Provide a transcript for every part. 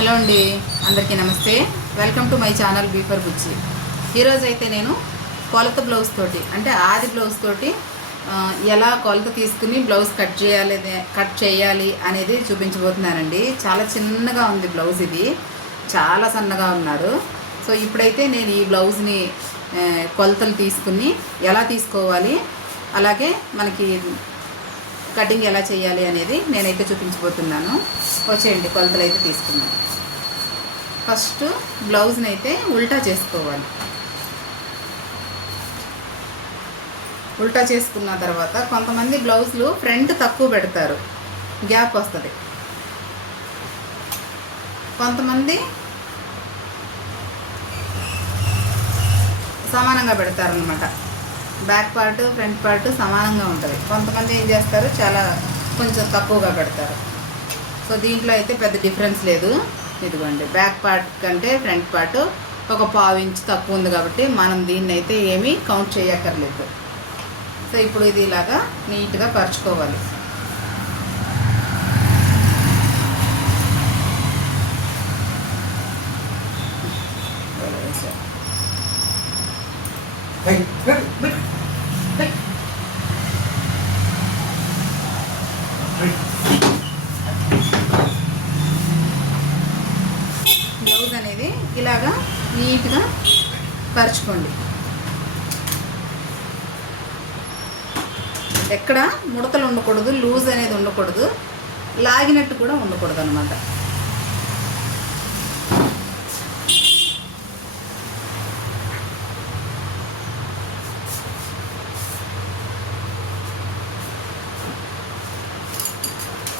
Hello అండి, అందరికీ నమస్తే. Welcome to my channel B for Buchchi. ఈరోజు అయితే నేను కొలత బ్లౌజ్ తోటి అంటే ఆది బ్లౌజ్ తోటి ఎలా కొలత తీసుకుని బ్లౌజ్ కట్ చేయాలి అనేది చూపించబోతున్నానండి. చాలా చిన్నగా ఉంది బ్లౌజ్, ఇది చాలా సన్నగా ఉన్నారు. సో ఇప్పుడైతే నేను ఈ బ్లౌజ్ని కొలతలు తీసుకుని ఎలా తీసుకోవాలి, అలాగే మనకి కటింగ్ ఎలా చేయాలి అనేది నేనైతే చూపించబోతున్నాను. వచ్చేయండి, కొలతలు అయితే తీసుకున్నాను. ఫస్ట్ బ్లౌజ్ని అయితే ఉల్టా చేసుకోవాలి. ఉల్టా చేసుకున్న తర్వాత కొంతమంది బ్లౌజులు ఫ్రంట్ తక్కువ పెడతారు, గ్యాప్ వస్తుంది. కొంతమంది సమానంగా పెడతారనమాట. బ్యాక్ పార్ట్ ఫ్రంట్ పార్ట్ సమానంగా ఉంటుంది. కొంతమంది ఏం చేస్తారు, చాలా కొంచెం తక్కువగా పెడతారు. సో దీంట్లో అయితే పెద్ద డిఫరెన్స్ లేదు. ఇదిగోండి, బ్యాక్ పార్ట్ కంటే ఫ్రంట్ పార్ట్ ఒక 1/2 ఇంచ్ తక్కువ ఉంది కాబట్టి మనం దీన్ని అయితే ఏమీ కౌంట్ చేయక్కర్లేదు. సో ఇప్పుడు ఇది ఇలాగా నీట్గా పరుచుకోవాలి. బ్లౌజ్ అనేది ఇలాగా నీట్గా పరుచుకోండి. ఎక్కడ ముడతలు ఉండకూడదు, లూజ్ అనేది ఉండకూడదు, లాగినట్టు కూడా ఉండకూడదు అన్నమాట.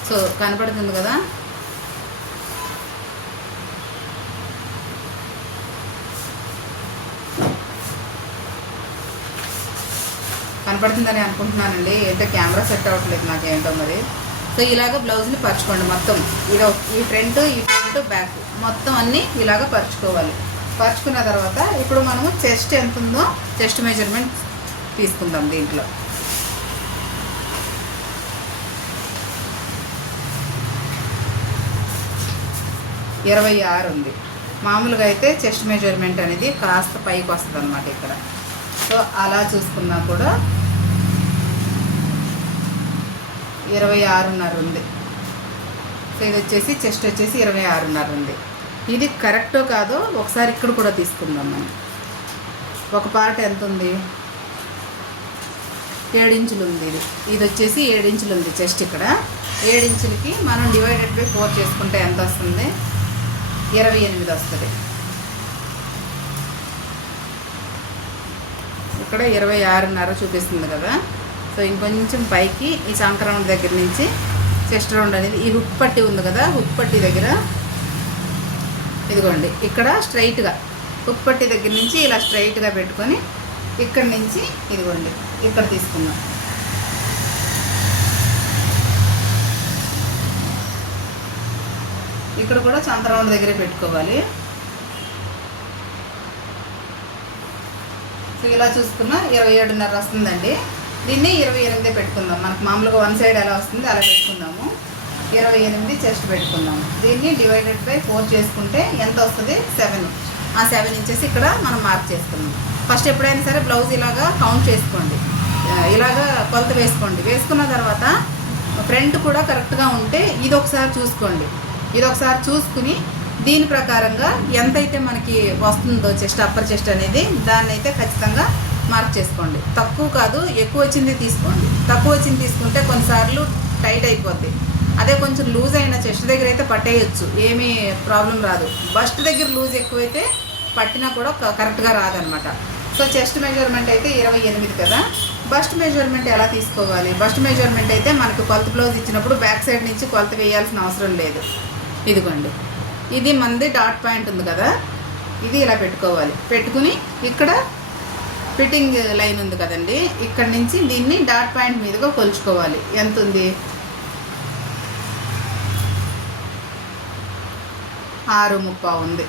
సో కనపడుతుంది కదా, కనపడుతుందని అనుకుంటున్నానండి. ఏంటో కెమెరా సెట్ అవ్వట్లేదు నాకేంటో మరి. సో ఇలాగ బ్లౌజ్ని పరుచుకోండి మొత్తం. ఈ ఫ్రంట్ బ్యాక్ మొత్తం అన్నీ ఇలాగ పరుచుకోవాలి. పరుచుకున్న తర్వాత ఇప్పుడు మనము చెస్ట్ ఎంత ఉందో చెస్ట్ మెజర్మెంట్ తీసుకుందాం. దీంట్లో – 26 ఉంది. మామూలుగా అయితే చెస్ట్ మెజర్మెంట్ అనేది కాస్త పైకి వస్తుంది అన్నమాట ఇక్కడ. సో అలా చూసుకున్నా కూడా 26.5 ఉంది. సో ఇది వచ్చేసి చెస్ట్ వచ్చేసి 26.5 ఉంది. ఇది కరెక్టో కాదో ఒకసారి ఇక్కడ కూడా తీసుకుందాం మనం. ఒక పార్ట్ ఎంత ఉంది, 7 ఇంచులు ఉంది. ఇది వచ్చేసి 7 ఇంచులు ఉంది చెస్ట్. ఇక్కడ 7 ఇంచులకి మనం డివైడెడ్ బై 4 చేసుకుంటే ఎంత వస్తుంది, 28 వస్తుంది. ఇక్కడ 26.5 చూపిస్తుంది కదా. సో ఇంకొంచెం పైకి ఈ చంక రౌండ్ దగ్గర నుంచి చెస్ట్ రౌండ్ అనేది ఈ హుక్ పట్టి ఉంది కదా, హుక్ పట్టి దగ్గర ఇదిగోండి ఇక్కడ స్ట్రైట్గా హుక్ పట్టి దగ్గర నుంచి ఇలా స్ట్రైట్గా పెట్టుకొని ఇక్కడి నుంచి ఇదిగోండి ఇక్కడ తీసుకుందాం. ఇక్కడ కూడా చంక రౌండ్ దగ్గరే పెట్టుకోవాలి. సో ఇలా చూసుకున్న 27.5 వస్తుందండి. దీన్ని 28 పెట్టుకుందాం. మనకు మామూలుగా 1 సైడ్ ఎలా వస్తుంది అలా పెట్టుకుందాము. 28 చెస్ట్ పెట్టుకుందాము. దీన్ని డివైడెడ్ బై 4 చేసుకుంటే ఎంత వస్తుంది, 7. ఆ 7 ఇంచెస్ ఇక్కడ మనం మార్క్ చేసుకున్నాం. ఫస్ట్ ఎప్పుడైనా సరే బ్లౌజ్ ఇలాగా కౌంట్ చేసుకోండి, ఇలాగా కొలత వేసుకోండి. వేసుకున్న తర్వాత ఫ్రంట్ కూడా కరెక్ట్గా ఉంటే ఇది ఒకసారి చూసుకోండి. ఇది ఒకసారి చూసుకుని దీని ప్రకారంగా ఎంతైతే మనకి వస్తుందో చెస్ట్ అప్పర్ చెస్ట్ అనేది దాన్ని అయితే ఖచ్చితంగా మార్క్ చేసుకోండి. తక్కువ కాదు, ఎక్కువ వచ్చింది తీసుకోండి. తక్కువ వచ్చింది తీసుకుంటే కొన్నిసార్లు టైట్ అయిపోద్ది. అదే కొంచెం లూజ్ అయిన చెస్ట్ దగ్గర అయితే పట్టేయచ్చు, ఏమీ ప్రాబ్లం రాదు. బస్ట్ దగ్గర లూజ్ ఎక్కువైతే పట్టినా కూడా కరెక్ట్గా రాదనమాట. సో చెస్ట్ మెజర్మెంట్ అయితే 28 కదా. బస్ట్ మెజర్మెంట్ ఎలా తీసుకోవాలి, బస్ట్ మెజర్మెంట్ అయితే మనకు కొలత బ్లౌజ్ ఇచ్చినప్పుడు బ్యాక్ సైడ్ నుంచి కొలత వేయాల్సిన అవసరం లేదు. ఇదిగోండి, ఇది మనది డాట్ పాయింట్ ఉంది కదా, ఇది ఇలా పెట్టుకోవాలి. పెట్టుకుని ఇక్కడ ఫిట్టింగ్ లైన్ ఉంది కదండి, ఇక్కడ నుంచి దీన్ని డాట్ పాయింట్ మీదుగా కొలుచుకోవాలి. ఎంత ఉంది, 6.35 ఉంది.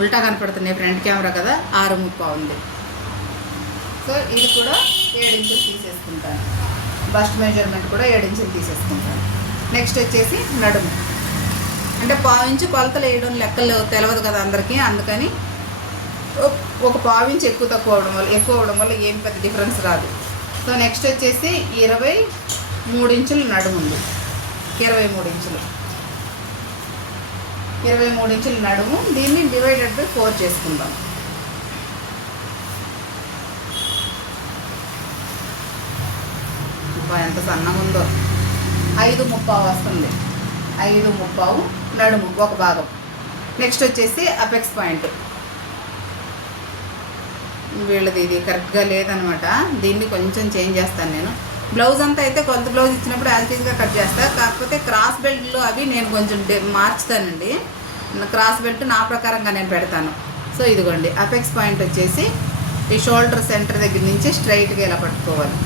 ఉల్టా కనపడుతున్నాయి ఫ్రంట్ కెమెరా కదా, 6.35 ఉంది. సో ఇది కూడా 7 ఇంచెస్ తీసేసుకుంటాను. బస్ట్ మెజర్మెంట్ కూడా 7 ఇంచులు తీసేసుకుంటాను. నెక్స్ట్ వచ్చేసి నడుము, అంటే 1/4 ఇంచు కొలతలు వేయడం లెక్కలు తెలియదు కదా అందరికీ, అందుకని ఒక 1/4 ఇంచు ఎక్కువ అవడం వల్ల ఏం పెద్ద డిఫరెన్స్ రాదు. సో నెక్స్ట్ వచ్చేసి 23 ఇంచులు నడుము ఉంది. 23 ఇంచులు 23 ఇంచులు నడుము. దీన్ని డివైడెడ్ బై 4 చేసుకుందాం. ఎంత సన్నగా ఉందో. 5/3 వస్తుంది. 5/3 నడుము ఒక భాగం. నెక్స్ట్ వచ్చేసి అపెక్స్ పాయింట్, వీళ్ళది ఇది కరెక్ట్గా లేదనమాట, దీన్ని కొంచెం చేంజ్ చేస్తాను నేను. బ్లౌజ్ అంతా అయితే కొలత బ్లౌజ్ ఇచ్చినప్పుడు యాజ్టీజ్గా కట్ చేస్తాను, కాకపోతే క్రాస్ బెల్ట్లో అవి నేను కొంచెం మార్చుతానండి. క్రాస్ బెల్ట్ నా ప్రకారంగా నేను పెడతాను. సో ఇదిగోండి అపెక్స్ పాయింట్ వచ్చేసి ఈ షోల్డర్ సెంటర్ దగ్గర నుంచి స్ట్రైట్గా ఇలా పట్టుకోవాలి.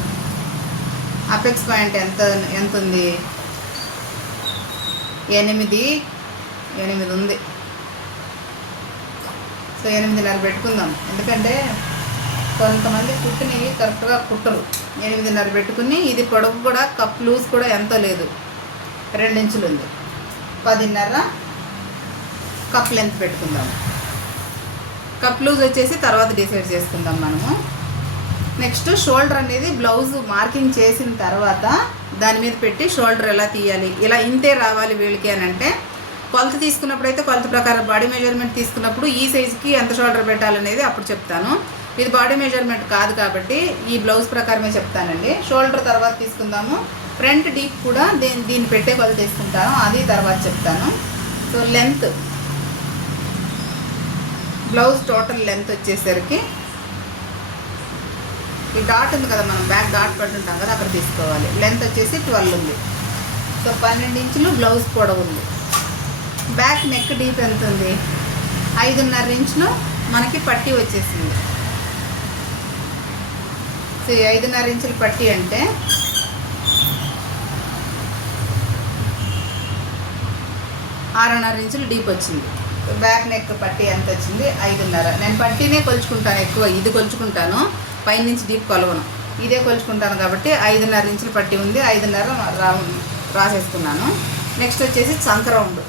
అపెక్స్ పాయింట్ ఎంత ఉంది? 8 ఉంది. సో 8.5 పెట్టుకుందాం, ఎందుకంటే కొంతమంది కుట్టిని కరెక్ట్గా కుట్టరు. 8.5 పెట్టుకుని, ఇది పొడవు కూడా కప్ లూజ్ కూడా ఎంతో లేదు, 2 ఇంచులు ఉంది. 10.5 కప్ లెంత్ పెట్టుకుందాం. కప్ లూజ్ వచ్చేసి తర్వాత డిసైడ్ చేసుకుందాం మనము. నెక్స్ట్ షోల్డర్ అనేది బ్లౌజ్ మార్కింగ్ చేసిన తర్వాత దాని మీద పెట్టి షోల్డర్ ఎలా తీయాలి, ఇలా ఇంతే రావాలి వీళ్ళకి అని అంటే, కొలత తీసుకున్నప్పుడు అయితే కొలత ప్రకారం బాడీ మెజర్మెంట్ తీసుకున్నప్పుడు ఈ సైజుకి ఎంత షోల్డర్ పెట్టాలనేది అప్పుడు చెప్తాను. ఇది బాడీ మెజర్మెంట్ కాదు కాబట్టి ఈ బ్లౌజ్ ప్రకారమే చెప్తానండి. షోల్డర్ తర్వాత తీసుకుందాము. ఫ్రంట్ డీప్ కూడా దీన్ని పెట్టే కొలత తీసుకుంటాను, అది తర్వాత చెప్తాను. So length, blouse total length వచ్చేసరికి ఈ డాట్ ఉంది కదా, మనం బ్యాక్ డాట్ పెట్టుంటాం కదా, అక్కడ తీసుకోవాలి. లెంత్ వచ్చేసి 12 ఉంది. సో 12 ఇంచులు బ్లౌజ్ పొడవు ఉంది. బ్యాక్ నెక్ డీప్ ఎంత ఉంది? 5.5 ఇంచులు మనకి పట్టీ వచ్చేసింది. సో 5.5 ఇంచులు పట్టీ అంటే 6.5 ఇంచులు డీప్ వచ్చింది. బ్యాక్ నెక్ పట్టీ ఎంత వచ్చింది? 5.5. నేను పట్టీనే కొలుచుకుంటాను ఎక్కువ, ఇది కొలుచుకుంటాను, పైనుంచి డీప్ కొలవను, ఇదే కొలుచుకుంటాను కాబట్టి 5.5 ఇంచులు పట్టీ ఉంది. 5.5 రాసేసుకున్నాను. నెక్స్ట్ వచ్చేసి చంక రౌండ్.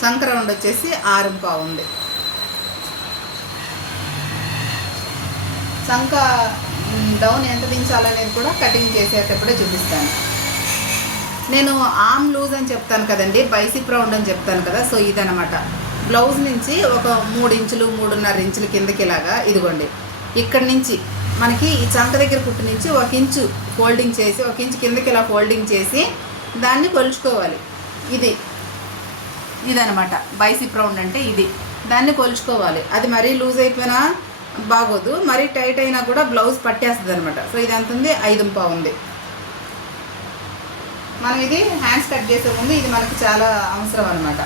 చంక రౌండ్ వచ్చేసి 6.5 ఉంది. చంక డౌన్ ఎంత దించాలనేది కూడా కటింగ్ చేసేటప్పుడే చూపిస్తాను. నేను ఆర్మ్ లూజ్ అని చెప్తాను కదండి, బైసిప్ రౌండ్ అని చెప్తాను కదా. సో ఇదనమాట. బ్లౌజ్ నుంచి ఒక 3 ఇంచులు 3.5 ఇంచులు కిందకి ఇలాగా, ఇదిగోండి ఇక్కడి నుంచి మనకి ఈ చంక దగ్గర కుట్టు నుంచి 1 ఇంచు ఫోల్డింగ్ చేసి 1 ఇంచు కిందకి ఇలా ఫోల్డింగ్ చేసి దాన్ని కొలుచుకోవాలి. ఇదనమాట బైసిప్ రౌండ్ అంటే ఇది. దాన్ని కొలుచుకోవాలి. అది మరీ లూజ్ అయిపోయినా బాగోదు, మరీ టైట్ అయినా కూడా బ్లౌజ్ పట్టేస్తుంది అనమాట. సో ఇది ఎంత ఉంది? 5.5 ఉంది. మనం ఇది హ్యాండ్స్ కట్ చేసే ముందు ఇది మనకి చాలా అవసరం అనమాట.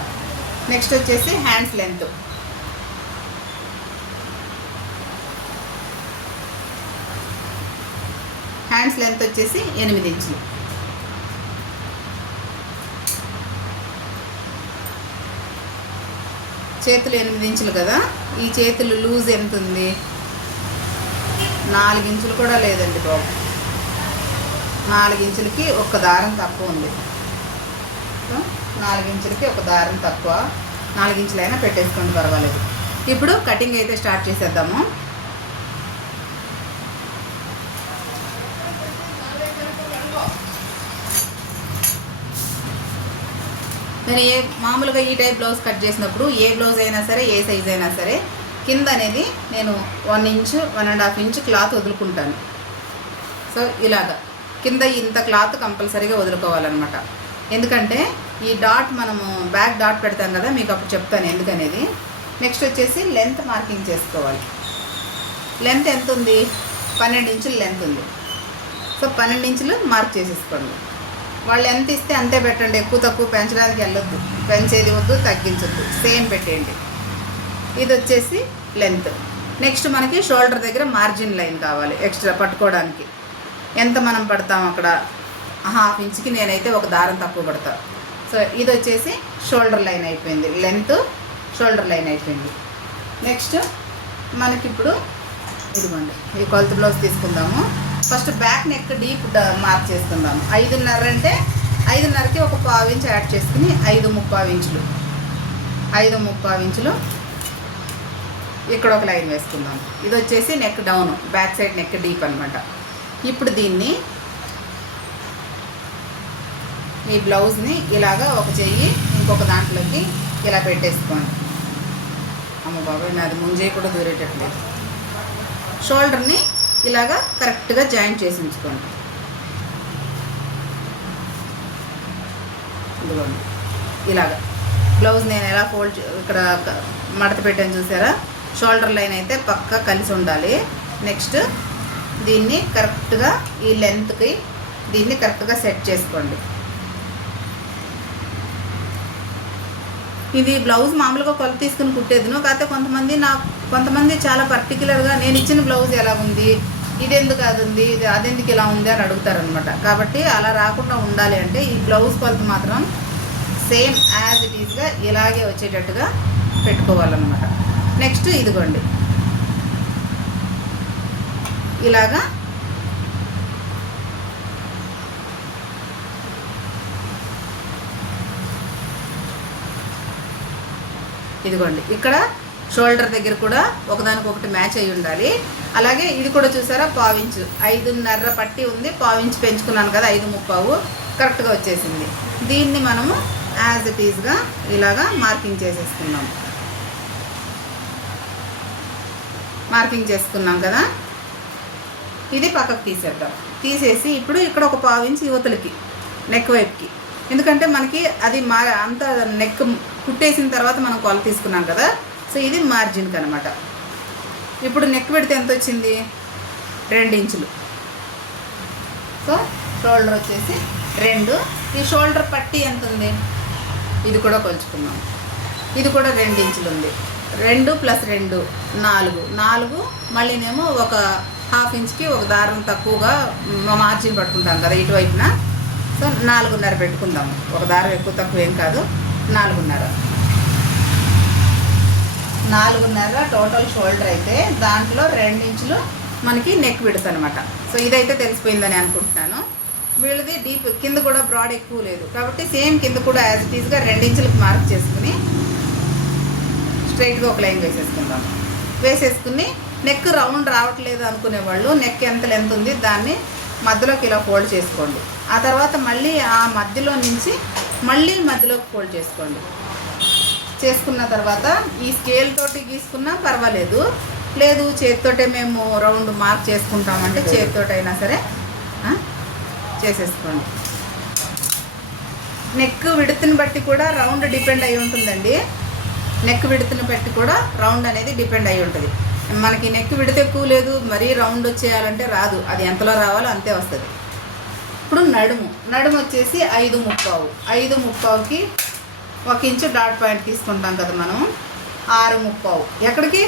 నెక్స్ట్ వచ్చేసి హ్యాండ్స్ లెంత్. హ్యాండ్స్ లెంత్ వచ్చేసి 8 ఇంచులు. చేతులు 8 ఇంచులు కదా, ఈ చేతులు లూజ్ ఎంత ఉంది? 4 ఇంచులు కూడా లేదండి బాబు, 4 ఇంచులకి ఒక దారం తక్కువ ఉంది. 4 ఇంచులకి ఒక దారం తక్కువ, 4 ఇంచులైనా పెట్టేసుకోండి పర్వాలేదు. ఇప్పుడు కటింగ్ అయితే స్టార్ట్ చేసేద్దాము. నేను మామూలుగా ఈ టైప్ బ్లౌజ్ కట్ చేసినప్పుడు ఏ బ్లౌజ్ అయినా సరే, ఏ సైజ్ అయినా సరే, కింద అనేది నేను 1 ఇంచు 1.5 ఇంచు క్లాత్ వదులుకుంటాను. సో ఇలాగా కింద ఇంత క్లాత్ కంపల్సరీగా వదులుకోవాలన్నమాట. ఎందుకంటే ఈ డాట్ మనము బ్యాక్ డాట్ పెడతాం కదా, మీకు అప్పుడు చెప్తాను ఎందుకనేది. నెక్స్ట్ వచ్చేసి లెంత్ మార్కింగ్ చేసుకోవాలి. లెంత్ ఎంత ఉంది? 12 ఇంచులు లెంత్ ఉంది. సో 12 ఇంచులు మార్క్ చేసేసుకోండి. వాళ్ళు ఎంత ఇస్తే అంతే పెట్టండి, ఎక్కువ తక్కువ పెంచడానికి వెళ్ళొద్దు, పెంచేది వద్దు, తగ్గించొద్దు, సేమ్ పెట్టేయండి. ఇది వచ్చేసి లెంత్. నెక్స్ట్ మనకి షోల్డర్ దగ్గర మార్జిన్ లైన్ కావాలి ఎక్స్ట్రా పట్టుకోవడానికి. ఎంత మనం పడతాం అక్కడ? 1/2 ఇంచుకి నేనైతే ఒక దారం తక్కువ పడతా. సో ఇది వచ్చేసి షోల్డర్ లైన్ అయిపోయింది, లెంత్ షోల్డర్ లైన్ అయిపోయింది. నెక్స్ట్ మనకిప్పుడు ఇదిగోండి ఈ కొలత బ్లౌజ్ తీసుకుందాము. First back neck deep mark చేసుకుందాము. 5.5 అంటే 5.5కి ఒక 1/4 ఇంచ్ యాడ్ చేసుకుని 5.75 ఇంచులు, 5.75 ఇంచులు ఇక్కడ ఒక లైన్ వేసుకుందాం. ఇది వచ్చేసి neck down, back side neck deep అనమాట. ఇప్పుడు దీన్ని ఈ బ్లౌజ్ని ఇలాగా ఒక చెయ్యి ఇంకొక దాంట్లోకి ఇలా పెట్టేసుకోండి. అమ్మ బాబాయ్ నాది ముంజే కూడా దూరేటట్లేదు. షోల్డర్ని ఇలాగా కరెక్ట్గా జాయింట్ చేసి ఉంచుకోండి. ఇదిగోండి ఇలాగా బ్లౌజ్ నేను ఎలా ఫోల్డ్ ఇక్కడ మడత పెట్టాను చూసారా, షోల్డర్ లైన్ అయితే పక్కా కలిసి ఉండాలి. నెక్స్ట్ దీన్ని కరెక్ట్గా ఈ లెంత్కి దీన్ని కరెక్ట్గా సెట్ చేసుకోండి. ఇది బ్లౌజ్ మామూలుగా కొలత తీసుకుని కుట్టేదిను, కాకపోతే కొంతమంది చాలా పర్టికులర్గా నేను ఇచ్చిన బ్లౌజ్ ఎలా ఉంది, ఇది ఎందుకు అది ఉంది, ఇది అదెందుకు ఇలా ఉంది అని అడుగుతారనమాట. కాబట్టి అలా రాకుండా ఉండాలి అంటే ఈ బ్లౌజ్ కొలత మాత్రం సేమ్ యాజ్ ఇట్ ఈస్గా ఇలాగే వచ్చేటట్టుగా పెట్టుకోవాలన్నమాట. నెక్స్ట్ ఇదిగోండి ఇలాగా ఇదిగోండి ఇక్కడ షోల్డర్ దగ్గర కూడా ఒకదానికొకటి మ్యాచ్ అయ్యి ఉండాలి. అలాగే ఇది కూడా చూసారా 1/4 ఇంచు, 5.5 పట్టి ఉంది, 1/4 ఇంచు పెంచుకున్నాను కదా, 5.75 కరెక్ట్గా వచ్చేసింది. దీన్ని మనము యాజ్ ఇట్ ఈస్గా ఇలాగా మార్కింగ్ చేసేసుకున్నాం. మార్కింగ్ చేసుకున్నాం కదా, ఇది పక్కకు తీసేద్దాం. తీసేసి ఇప్పుడు ఇక్కడ ఒక 1/4 ఇంచు యువతలకి నెక్ వైపుకి, ఎందుకంటే మనకి అది అంత నెక్ కుట్టేసిన తర్వాత మనం కొల తీసుకున్నాం కదా, సో ఇది మార్జిన్కి అనమాట. ఇప్పుడు నెక్ పెడితే ఎంత వచ్చింది, 2 ఇంచులు. సో షోల్డర్ వచ్చేసి 2. ఈ షోల్డర్ పట్టి ఎంత ఉంది, ఇది కూడా కొలుచుకున్నాం. ఇది కూడా 2 ఇంచులు ఉంది. 2 + 2 4 మళ్ళీనేమో ఒక 1/2 ఇంచ్కి ఒక దారం తక్కువగా మార్జిన్ పట్టుకుంటాం కదా ఇటువైపున. సో 4.5 పెట్టుకుందాము, ఒక దారం ఎక్కువ తక్కువ ఏం కాదు, 4.5 టోటల్ షోల్డర్ అయితే దాంట్లో 2 ఇంచులు మనకి నెక్ విడ్త్ అనమాట. సో ఇదైతే తెలిసిపోయిందని అనుకుంటున్నాను. వీళ్ళది డీప్ కింద కూడా బ్రాడ్ ఎక్కువ లేదు కాబట్టి సేమ్ కింద కూడా యాజ్ ఇట్ ఈస్గా 2 ఇంచులకు మార్క్ చేసుకుని స్ట్రైట్గా ఒక లైన్ వేసేసుకుందాం. వేసేసుకుని నెక్ రౌండ్ రావట్లేదు అనుకునే వాళ్ళు నెక్ ఎంత లెంత్ ఉంది దాన్ని మధ్యలోకి ఇలా ఫోల్డ్ చేసుకోండి. ఆ తర్వాత మళ్ళీ ఆ మధ్యలో నుంచి మళ్ళీ మధ్యలోకి ఫోల్డ్ చేసుకోండి. చేసుకున్న తర్వాత ఈ స్కేల్ తోటి గీసుకున్నా పర్వాలేదు, లేదు చేతితోటే మేము రౌండ్ మార్క్ చేసుకుంటామంటే చేతితోటైనా సరే చేసేసుకోండి. నెక్ విడతని బట్టి కూడా రౌండ్ డిపెండ్ అయి ఉంటుందండి. నెక్ విడతని బట్టి కూడా రౌండ్ అనేది డిపెండ్ అయి ఉంటుంది. మనకి నెక్ విడత ఎక్కువ లేదు, మరీ రౌండ్ వచ్చేయాలంటే రాదు, అది ఎంతలో రావాలో అంతే వస్తుంది. ఇప్పుడు నడుము వచ్చేసి 5.75, 5.75కి 1 ఇంచు డాట్ పాయింట్ తీసుకుంటాం కదా మనం, 6.75 ఎక్కడికి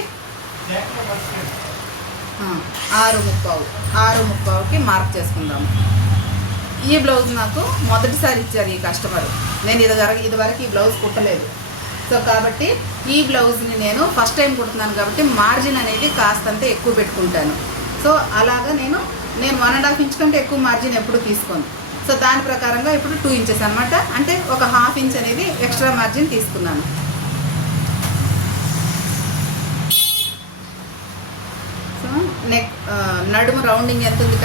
6.75కి మార్క్ చేసుకుందాము. ఈ బ్లౌజ్ నాకు మొదటిసారి ఇచ్చారు ఈ కస్టమర్, నేను ఇదివరకు ఈ బ్లౌజ్ కుట్టలేదు. సో కాబట్టి ఈ బ్లౌజ్ని నేను ఫస్ట్ టైం కుడుతున్నాను కాబట్టి మార్జిన్ అనేది కాస్తంత ఎక్కువ పెట్టుకుంటాను. సో అలాగా నేను 1.5 ఇంచ్ కంటే ఎక్కువ మార్జిన్ ఎప్పుడు తీసుకోను. సో దాని ప్రకారంగా ఇప్పుడు 2 ఇంచెస్ అనమాట, అంటే ఒక 1/2 ఇంచ్ అనేది ఎక్స్ట్రా మార్జిన్ తీసుకున్నాను. సో నడుము రౌండింగ్ ఎంత ఉంది,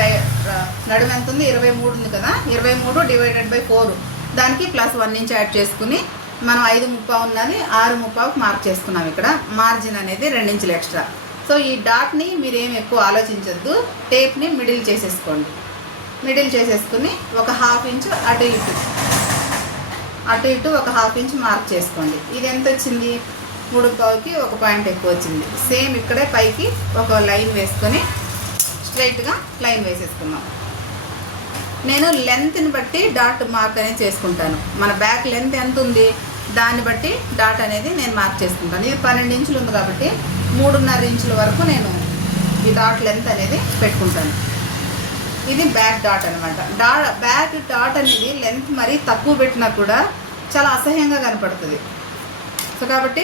నడుము ఎంత ఉంది 23 ఉంది కదా, 23 / 4 దానికి +1 ఇంచ్ యాడ్ చేసుకుని మనం 5.35 ఉన్నది 6.35కి మార్క్ చేసుకున్నాం. ఇక్కడ మార్జిన్ అనేది 2 ఇంచులు ఎక్స్ట్రా. సో ఈ డాట్ని మీరేం ఎక్కువ ఆలోచించద్దు, టేప్ని మిడిల్ చేసేసుకోండి. మిడిల్ చేసేసుకుని ఒక 1/2 ఇంచ్ అటు ఇటు ఒక 1/2 ఇంచ్ మార్క్ చేసుకోండి. ఇది ఎంత వచ్చింది, 3.5కి 1 పాయింట్ ఎక్కువ వచ్చింది. సేమ్ ఇక్కడే పైకి ఒక లైన్ వేసుకొని స్ట్రైట్గా లైన్ వేసేసుకున్నాం. నేను లెంత్ని బట్టి డాట్ మార్క్ అనేది చేసుకుంటాను. మన బ్యాక్ లెంత్ ఎంత ఉంది దాన్ని బట్టి డాట్ అనేది నేను మార్క్ చేసుకుంటాను. ఇది 12 ఇంచులు ఉంది కాబట్టి 3.5 ఇంచుల వరకు నేను ఈ డాట్ లెంత్ అనేది పెట్టుకుంటాను. ఇది బ్యాక్ డాట్ అనమాట. బ్యాక్ డాట్ అనేది లెంత్ మరీ తక్కువ పెట్టినా కూడా చాలా అసహ్యంగా కనపడుతుంది. సో కాబట్టి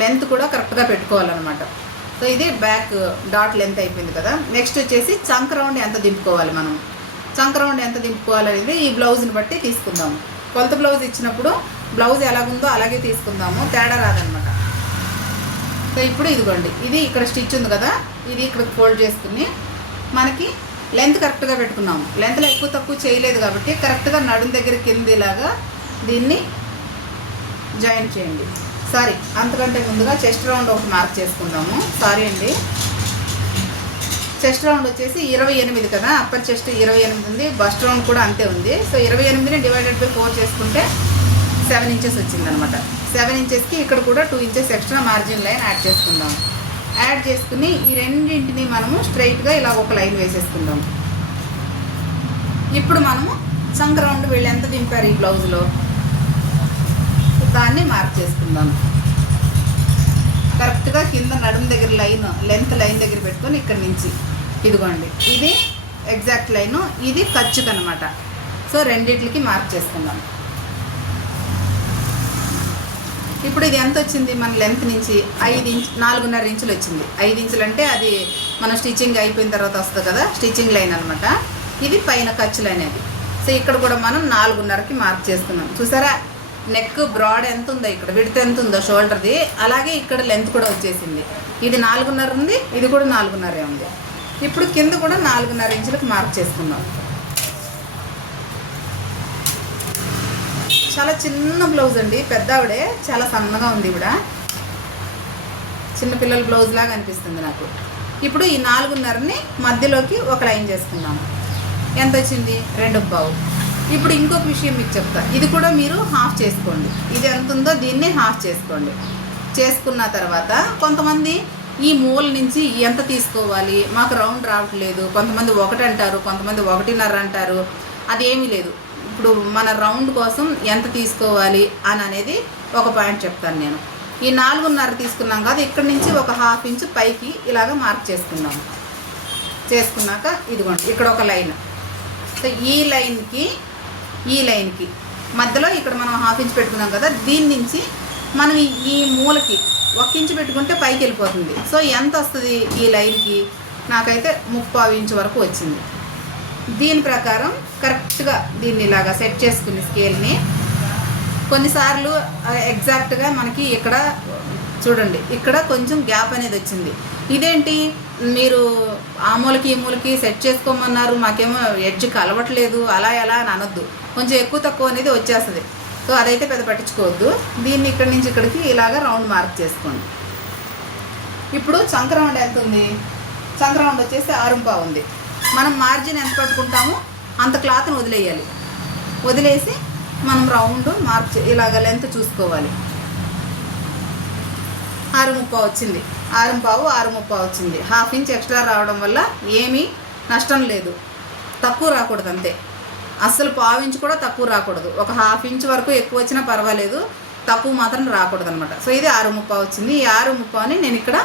లెంత్ కూడా కరెక్ట్గా పెట్టుకోవాలన్నమాట. సో ఇది బ్యాక్ డాట్ లెంత్ అయిపోయింది కదా. నెక్స్ట్ వచ్చేసి చంక్ రౌండ్ ఎంత దింపుకోవాలి మనం. చంక్ రౌండ్ ఎంత దింపుకోవాలనేది ఈ బ్లౌజ్ని బట్టి తీసుకుందాము. కొలత బ్లౌజ్ ఇచ్చినప్పుడు బ్లౌజ్ ఎలాగుందో అలాగే తీసుకుందాము, తేడా రాదనమాట. సో ఇప్పుడు ఇదిగోండి, ఇది ఇక్కడ స్టిచ్ ఉంది కదా, ఇది ఇక్కడ ఫోల్డ్ చేసుకుని మనకి లెంత్ కరెక్ట్గా పెట్టుకున్నాము. లెంత్లో ఎక్కువ తక్కువ చేయలేదు కాబట్టి కరెక్ట్గా నడుం దగ్గర కిందిలాగా దీన్ని జాయింట్ చేయండి. సారీ, అంతకంటే ముందుగా చెస్ట్ రౌండ్ ఒకటి మార్క్ చేసుకుందాము. సారీ అండి, చెస్ట్ రౌండ్ వచ్చేసి 28 కదా. అప్పర్ చెస్ట్ 28 ఉంది, బస్ట్ రౌండ్ కూడా అంతే ఉంది. సో 28ని డివైడెడ్ బై 4 చేసుకుంటే 7 ఇంచెస్ వచ్చిందనమాట. 7 ఇంచెస్కి ఇక్కడ కూడా 2 inches extra margin line add చేసుకుందాం. యాడ్ చేసుకుని ఈ రెండింటిని మనము స్ట్రైట్గా ఇలా ఒక లైన్ వేసేసుకుందాం. ఇప్పుడు మనము చంక్ రౌండ్ వీళ్ళు ఎంత దింపారు ఈ బ్లౌజ్లో దాన్ని మార్క్ చేసుకుందాం. కరెక్ట్గా కింద నడుము దగ్గర లైన్, లెంత్ లైన్ దగ్గర పెట్టుకొని ఇక్కడ నుంచి ఇదిగోండి, ఇది ఎగ్జాక్ట్ లైను, ఇది ఖర్చుకు అనమాట. సో రెండింటికి మార్క్ చేసుకుందాం. ఇప్పుడు ఇది ఎంత వచ్చింది మన లెంత్ నుంచి 4.5 ఇంచులు వచ్చింది. 5 ఇంచులు అంటే అది మనం స్టిచ్చింగ్ అయిపోయిన తర్వాత వస్తుంది కదా, స్టిచ్చింగ్ లైన్ అనమాట. ఇది పైన ఖర్చు లైన్ అది. సో ఇక్కడ కూడా మనం 4.5కి మార్క్ చేసుకున్నాం. చూసారా నెక్ బ్రాడ్ ఎంత ఉందో, ఇక్కడ విడ్త్ ఎంత ఉందో షోల్డర్ది, అలాగే ఇక్కడ లెంత్ కూడా వచ్చేసింది. ఇది 4.5 ఉంది, ఇది కూడా 4.5 ఉంది. ఇప్పుడు కింద కూడా 4.5 ఇంచులకు మార్క్ చేసుకుందాం. చాలా చిన్న బ్లౌజ్ అండి, పెద్ద ఆవిడే చాలా సన్నగా ఉంది, ఇవిడ చిన్నపిల్లల బ్లౌజ్ లాగా అనిపిస్తుంది నాకు. ఇప్పుడు ఈ 4.5ని మధ్యలోకి ఒక లైన్ చేసుకుందాము. ఎంత వచ్చింది 2.5. ఇప్పుడు ఇంకొక విషయం మీకు చెప్తా, ఇది కూడా మీరు హాఫ్ చేసుకోండి. ఇది ఎంత ఉందో దీన్ని హాఫ్ చేసుకోండి. చేసుకున్న తర్వాత కొంతమంది ఈ మూల నుంచి ఎంత తీసుకోవాలి, మాకు రౌండ్ రావట్లేదు, కొంతమంది 1 అంటారు, కొంతమంది 1.5 అంటారు. అది ఏమీ లేదు. ఇప్పుడు మన రౌండ్ కోసం ఎంత తీసుకోవాలి అని అనేది ఒక పాయింట్ చెప్తాను నేను. ఈ 4.5 తీసుకున్నాం కదా, ఇక్కడ నుంచి ఒక 1/2 ఇంచు పైకి ఇలాగ మార్క్ చేసుకున్నాము. చేసుకున్నాక ఇదిగోండి ఇక్కడ ఒక లైన్. సో ఈ లైన్కి మధ్యలో ఇక్కడ మనం 1/2 ఇంచు పెట్టుకున్నాం కదా, దీని నుంచి మనం ఈ మూలకి 1 ఇంచు పెట్టుకుంటే పైకి వెళ్ళిపోతుంది. సో ఎంత వస్తుంది ఈ లైన్కి, నాకైతే 3/4 ఇంచు వరకు వచ్చింది. దీని ప్రకారం కరెక్ట్గా దీన్ని ఇలాగా సెట్ చేసుకుని స్కేల్ని కొన్నిసార్లు ఎగ్జాక్ట్గా మనకి ఇక్కడ చూడండి, ఇక్కడ కొంచెం గ్యాప్ అనేది వచ్చింది. ఇదేంటి మీరు ఆ మూలకి ఈ మూలకి సెట్ చేసుకోమన్నారు, మాకేమో ఎడ్జ్ కలవట్లేదు అలా ఎలా అని అనొద్దు. కొంచెం ఎక్కువ తక్కువ అనేది వచ్చేస్తుంది. సో అదైతే పెద్ద పట్టించుకోవద్దు. దీన్ని ఇక్కడి నుంచి ఇక్కడికి ఇలాగ రౌండ్ మార్క్ చేసుకోండి. ఇప్పుడు చంక రౌండ్ ఎంత ఉంది, చంక రౌండ్ వచ్చేసి 6.5 ఉంది. మనం మార్జిన్ ఎంత పట్టుకుంటామో అంత క్లాత్ని వదిలేయాలి. వదిలేసి మనం రౌండ్ మార్క్ ఇలాగ లెంత్ చూసుకోవాలి. 6.5 వచ్చింది, 6.5 వచ్చింది. 1/2 ఇంచ్ ఎక్స్ట్రా రావడం వల్ల ఏమీ నష్టం లేదు, తక్కువ రాకూడదు అంతే. అస్సలు 1/4 ఇంచ్ కూడా తక్కువ రాకూడదు. ఒక 1/2 ఇంచ్ వరకు ఎక్కువ వచ్చినా పర్వాలేదు, తక్కువ మాత్రం రాకూడదు అనమాట. సో ఇది 6.5 వచ్చింది. ఈ 6.5ని నేను ఇక్కడ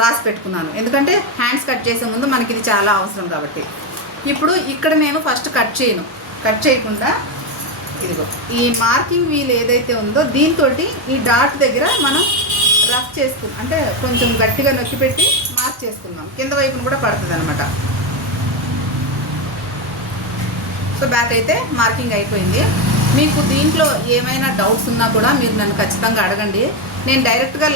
రాసి పెట్టుకున్నాను, ఎందుకంటే హ్యాండ్స్ కట్ చేసే ముందు మనకి ఇది చాలా అవసరం కాబట్టి. ఇప్పుడు ఇక్కడ నేను ఫస్ట్ కట్ చేయకుండా ఇదిగో ఈ మార్కింగ్ వీల్ ఏదైతే ఉందో దీంతో ఈ డాట్ దగ్గర మనం రఫ్ చేసుకున్నాం, అంటే కొంచెం గట్టిగా నొక్కి పెట్టి మార్క్ చేసుకుందాం. కింద వైపున కూడా పడుతుంది అనమాట. సో బ్యాక్ అయితే మార్కింగ్ అయిపోయింది. మీకు దీంట్లో ఏమైనా డౌట్స్ ఉన్నా కూడా మీరు నన్ను ఖచ్చితంగా అడగండి. నేను డైరెక్ట్గా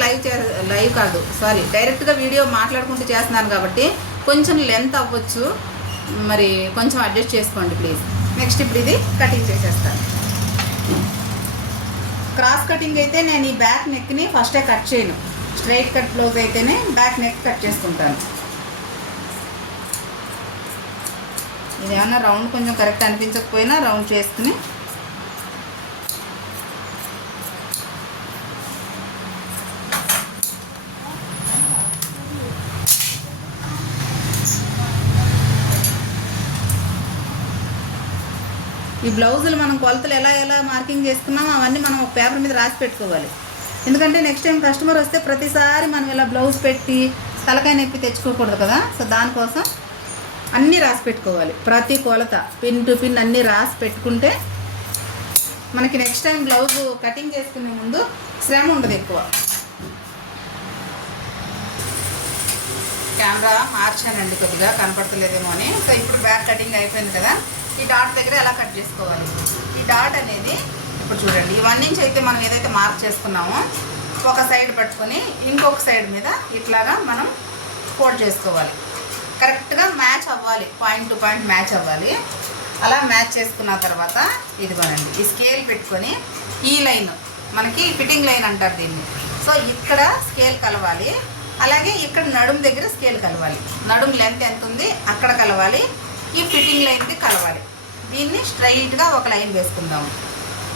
డైరెక్ట్గా వీడియో మాట్లాడుకుంటూ చేస్తున్నాను కాబట్టి కొంచెం లెంత్ అవ్వచ్చు, మరి కొంచెం అడ్జస్ట్ చేసుకోండి ప్లీజ్. నెక్స్ట్ ఇప్పుడు ఇది కటింగ్ చేసేస్తాను. క్రాస్ కటింగ్ అయితే నేను ఈ బ్యాక్ నెక్ని ఫస్టే కట్ చేయను. స్ట్రైట్ కట్ బ్లౌజ్ అయితేనే బ్యాక్ నెక్ కట్ చేసుకుంటాను. ఇది ఏమన్నా రౌండ్ కొంచెం కరెక్ట్ అనిపించకపోయినా రౌండ్ చేసుకుని ఈ బ్లౌజులు మనం కొలతలు ఎలా మార్కింగ్ చేసుకున్నామో అవన్నీ మనం ఒక పేపర్ మీద రాసి పెట్టుకోవాలి. ఎందుకంటే నెక్స్ట్ టైం కస్టమర్ వస్తే ప్రతిసారి మనం ఇలా బ్లౌజ్ పెట్టి తలకాయ నొప్పి తెచ్చుకోకూడదు కదా. సో దానికోసం అన్నీ రాసి పెట్టుకోవాలి. ప్రతి కొలత పిన్ టు పిన్ అన్నీ రాసి పెట్టుకుంటే మనకి నెక్స్ట్ టైం బ్లౌజ్ కటింగ్ చేసుకునే ముందు శ్రమ ఉండదు ఎక్కువ. కెమెరా మార్చానండి, కొద్దిగా కనపడతలేదేమో అని. సో ఇప్పుడు బ్యాక్ కటింగ్ అయిపోయింది కదా, ఈ డాట్ దగ్గర ఎలా కట్ చేసుకోవాలి. ఈ డాట్ అనేది ఇప్పుడు చూడండి, ఈ 1 ఇంచ్ అయితే మనం ఏదైతే మార్క్ చేసుకున్నామో ఒక సైడ్ పట్టుకొని ఇంకొక సైడ్ మీద ఇట్లాగా మనం ఫోల్డ్ చేసుకోవాలి. కరెక్ట్గా మ్యాచ్ అవ్వాలి, పాయింట్ టు పాయింట్ మ్యాచ్ అవ్వాలి. అలా మ్యాచ్ చేసుకున్న తర్వాత ఇదిగోనండి, ఈ స్కేల్ పెట్టుకొని ఈ లైన్ మనకి ఫిట్టింగ్ లైన్ అంటారు దీన్ని. సో ఇక్కడ స్కేల్ కలవాలి, అలాగే ఇక్కడ నడుము దగ్గర స్కేల్ కలవాలి. నడుము లెంత్ ఎంత ఉంది అక్కడ కలవాలి, ఈ ఫిట్టింగ్ లైన్కి కలవాలి. దీన్ని స్ట్రైట్గా ఒక లైన్ వేసుకుందాము.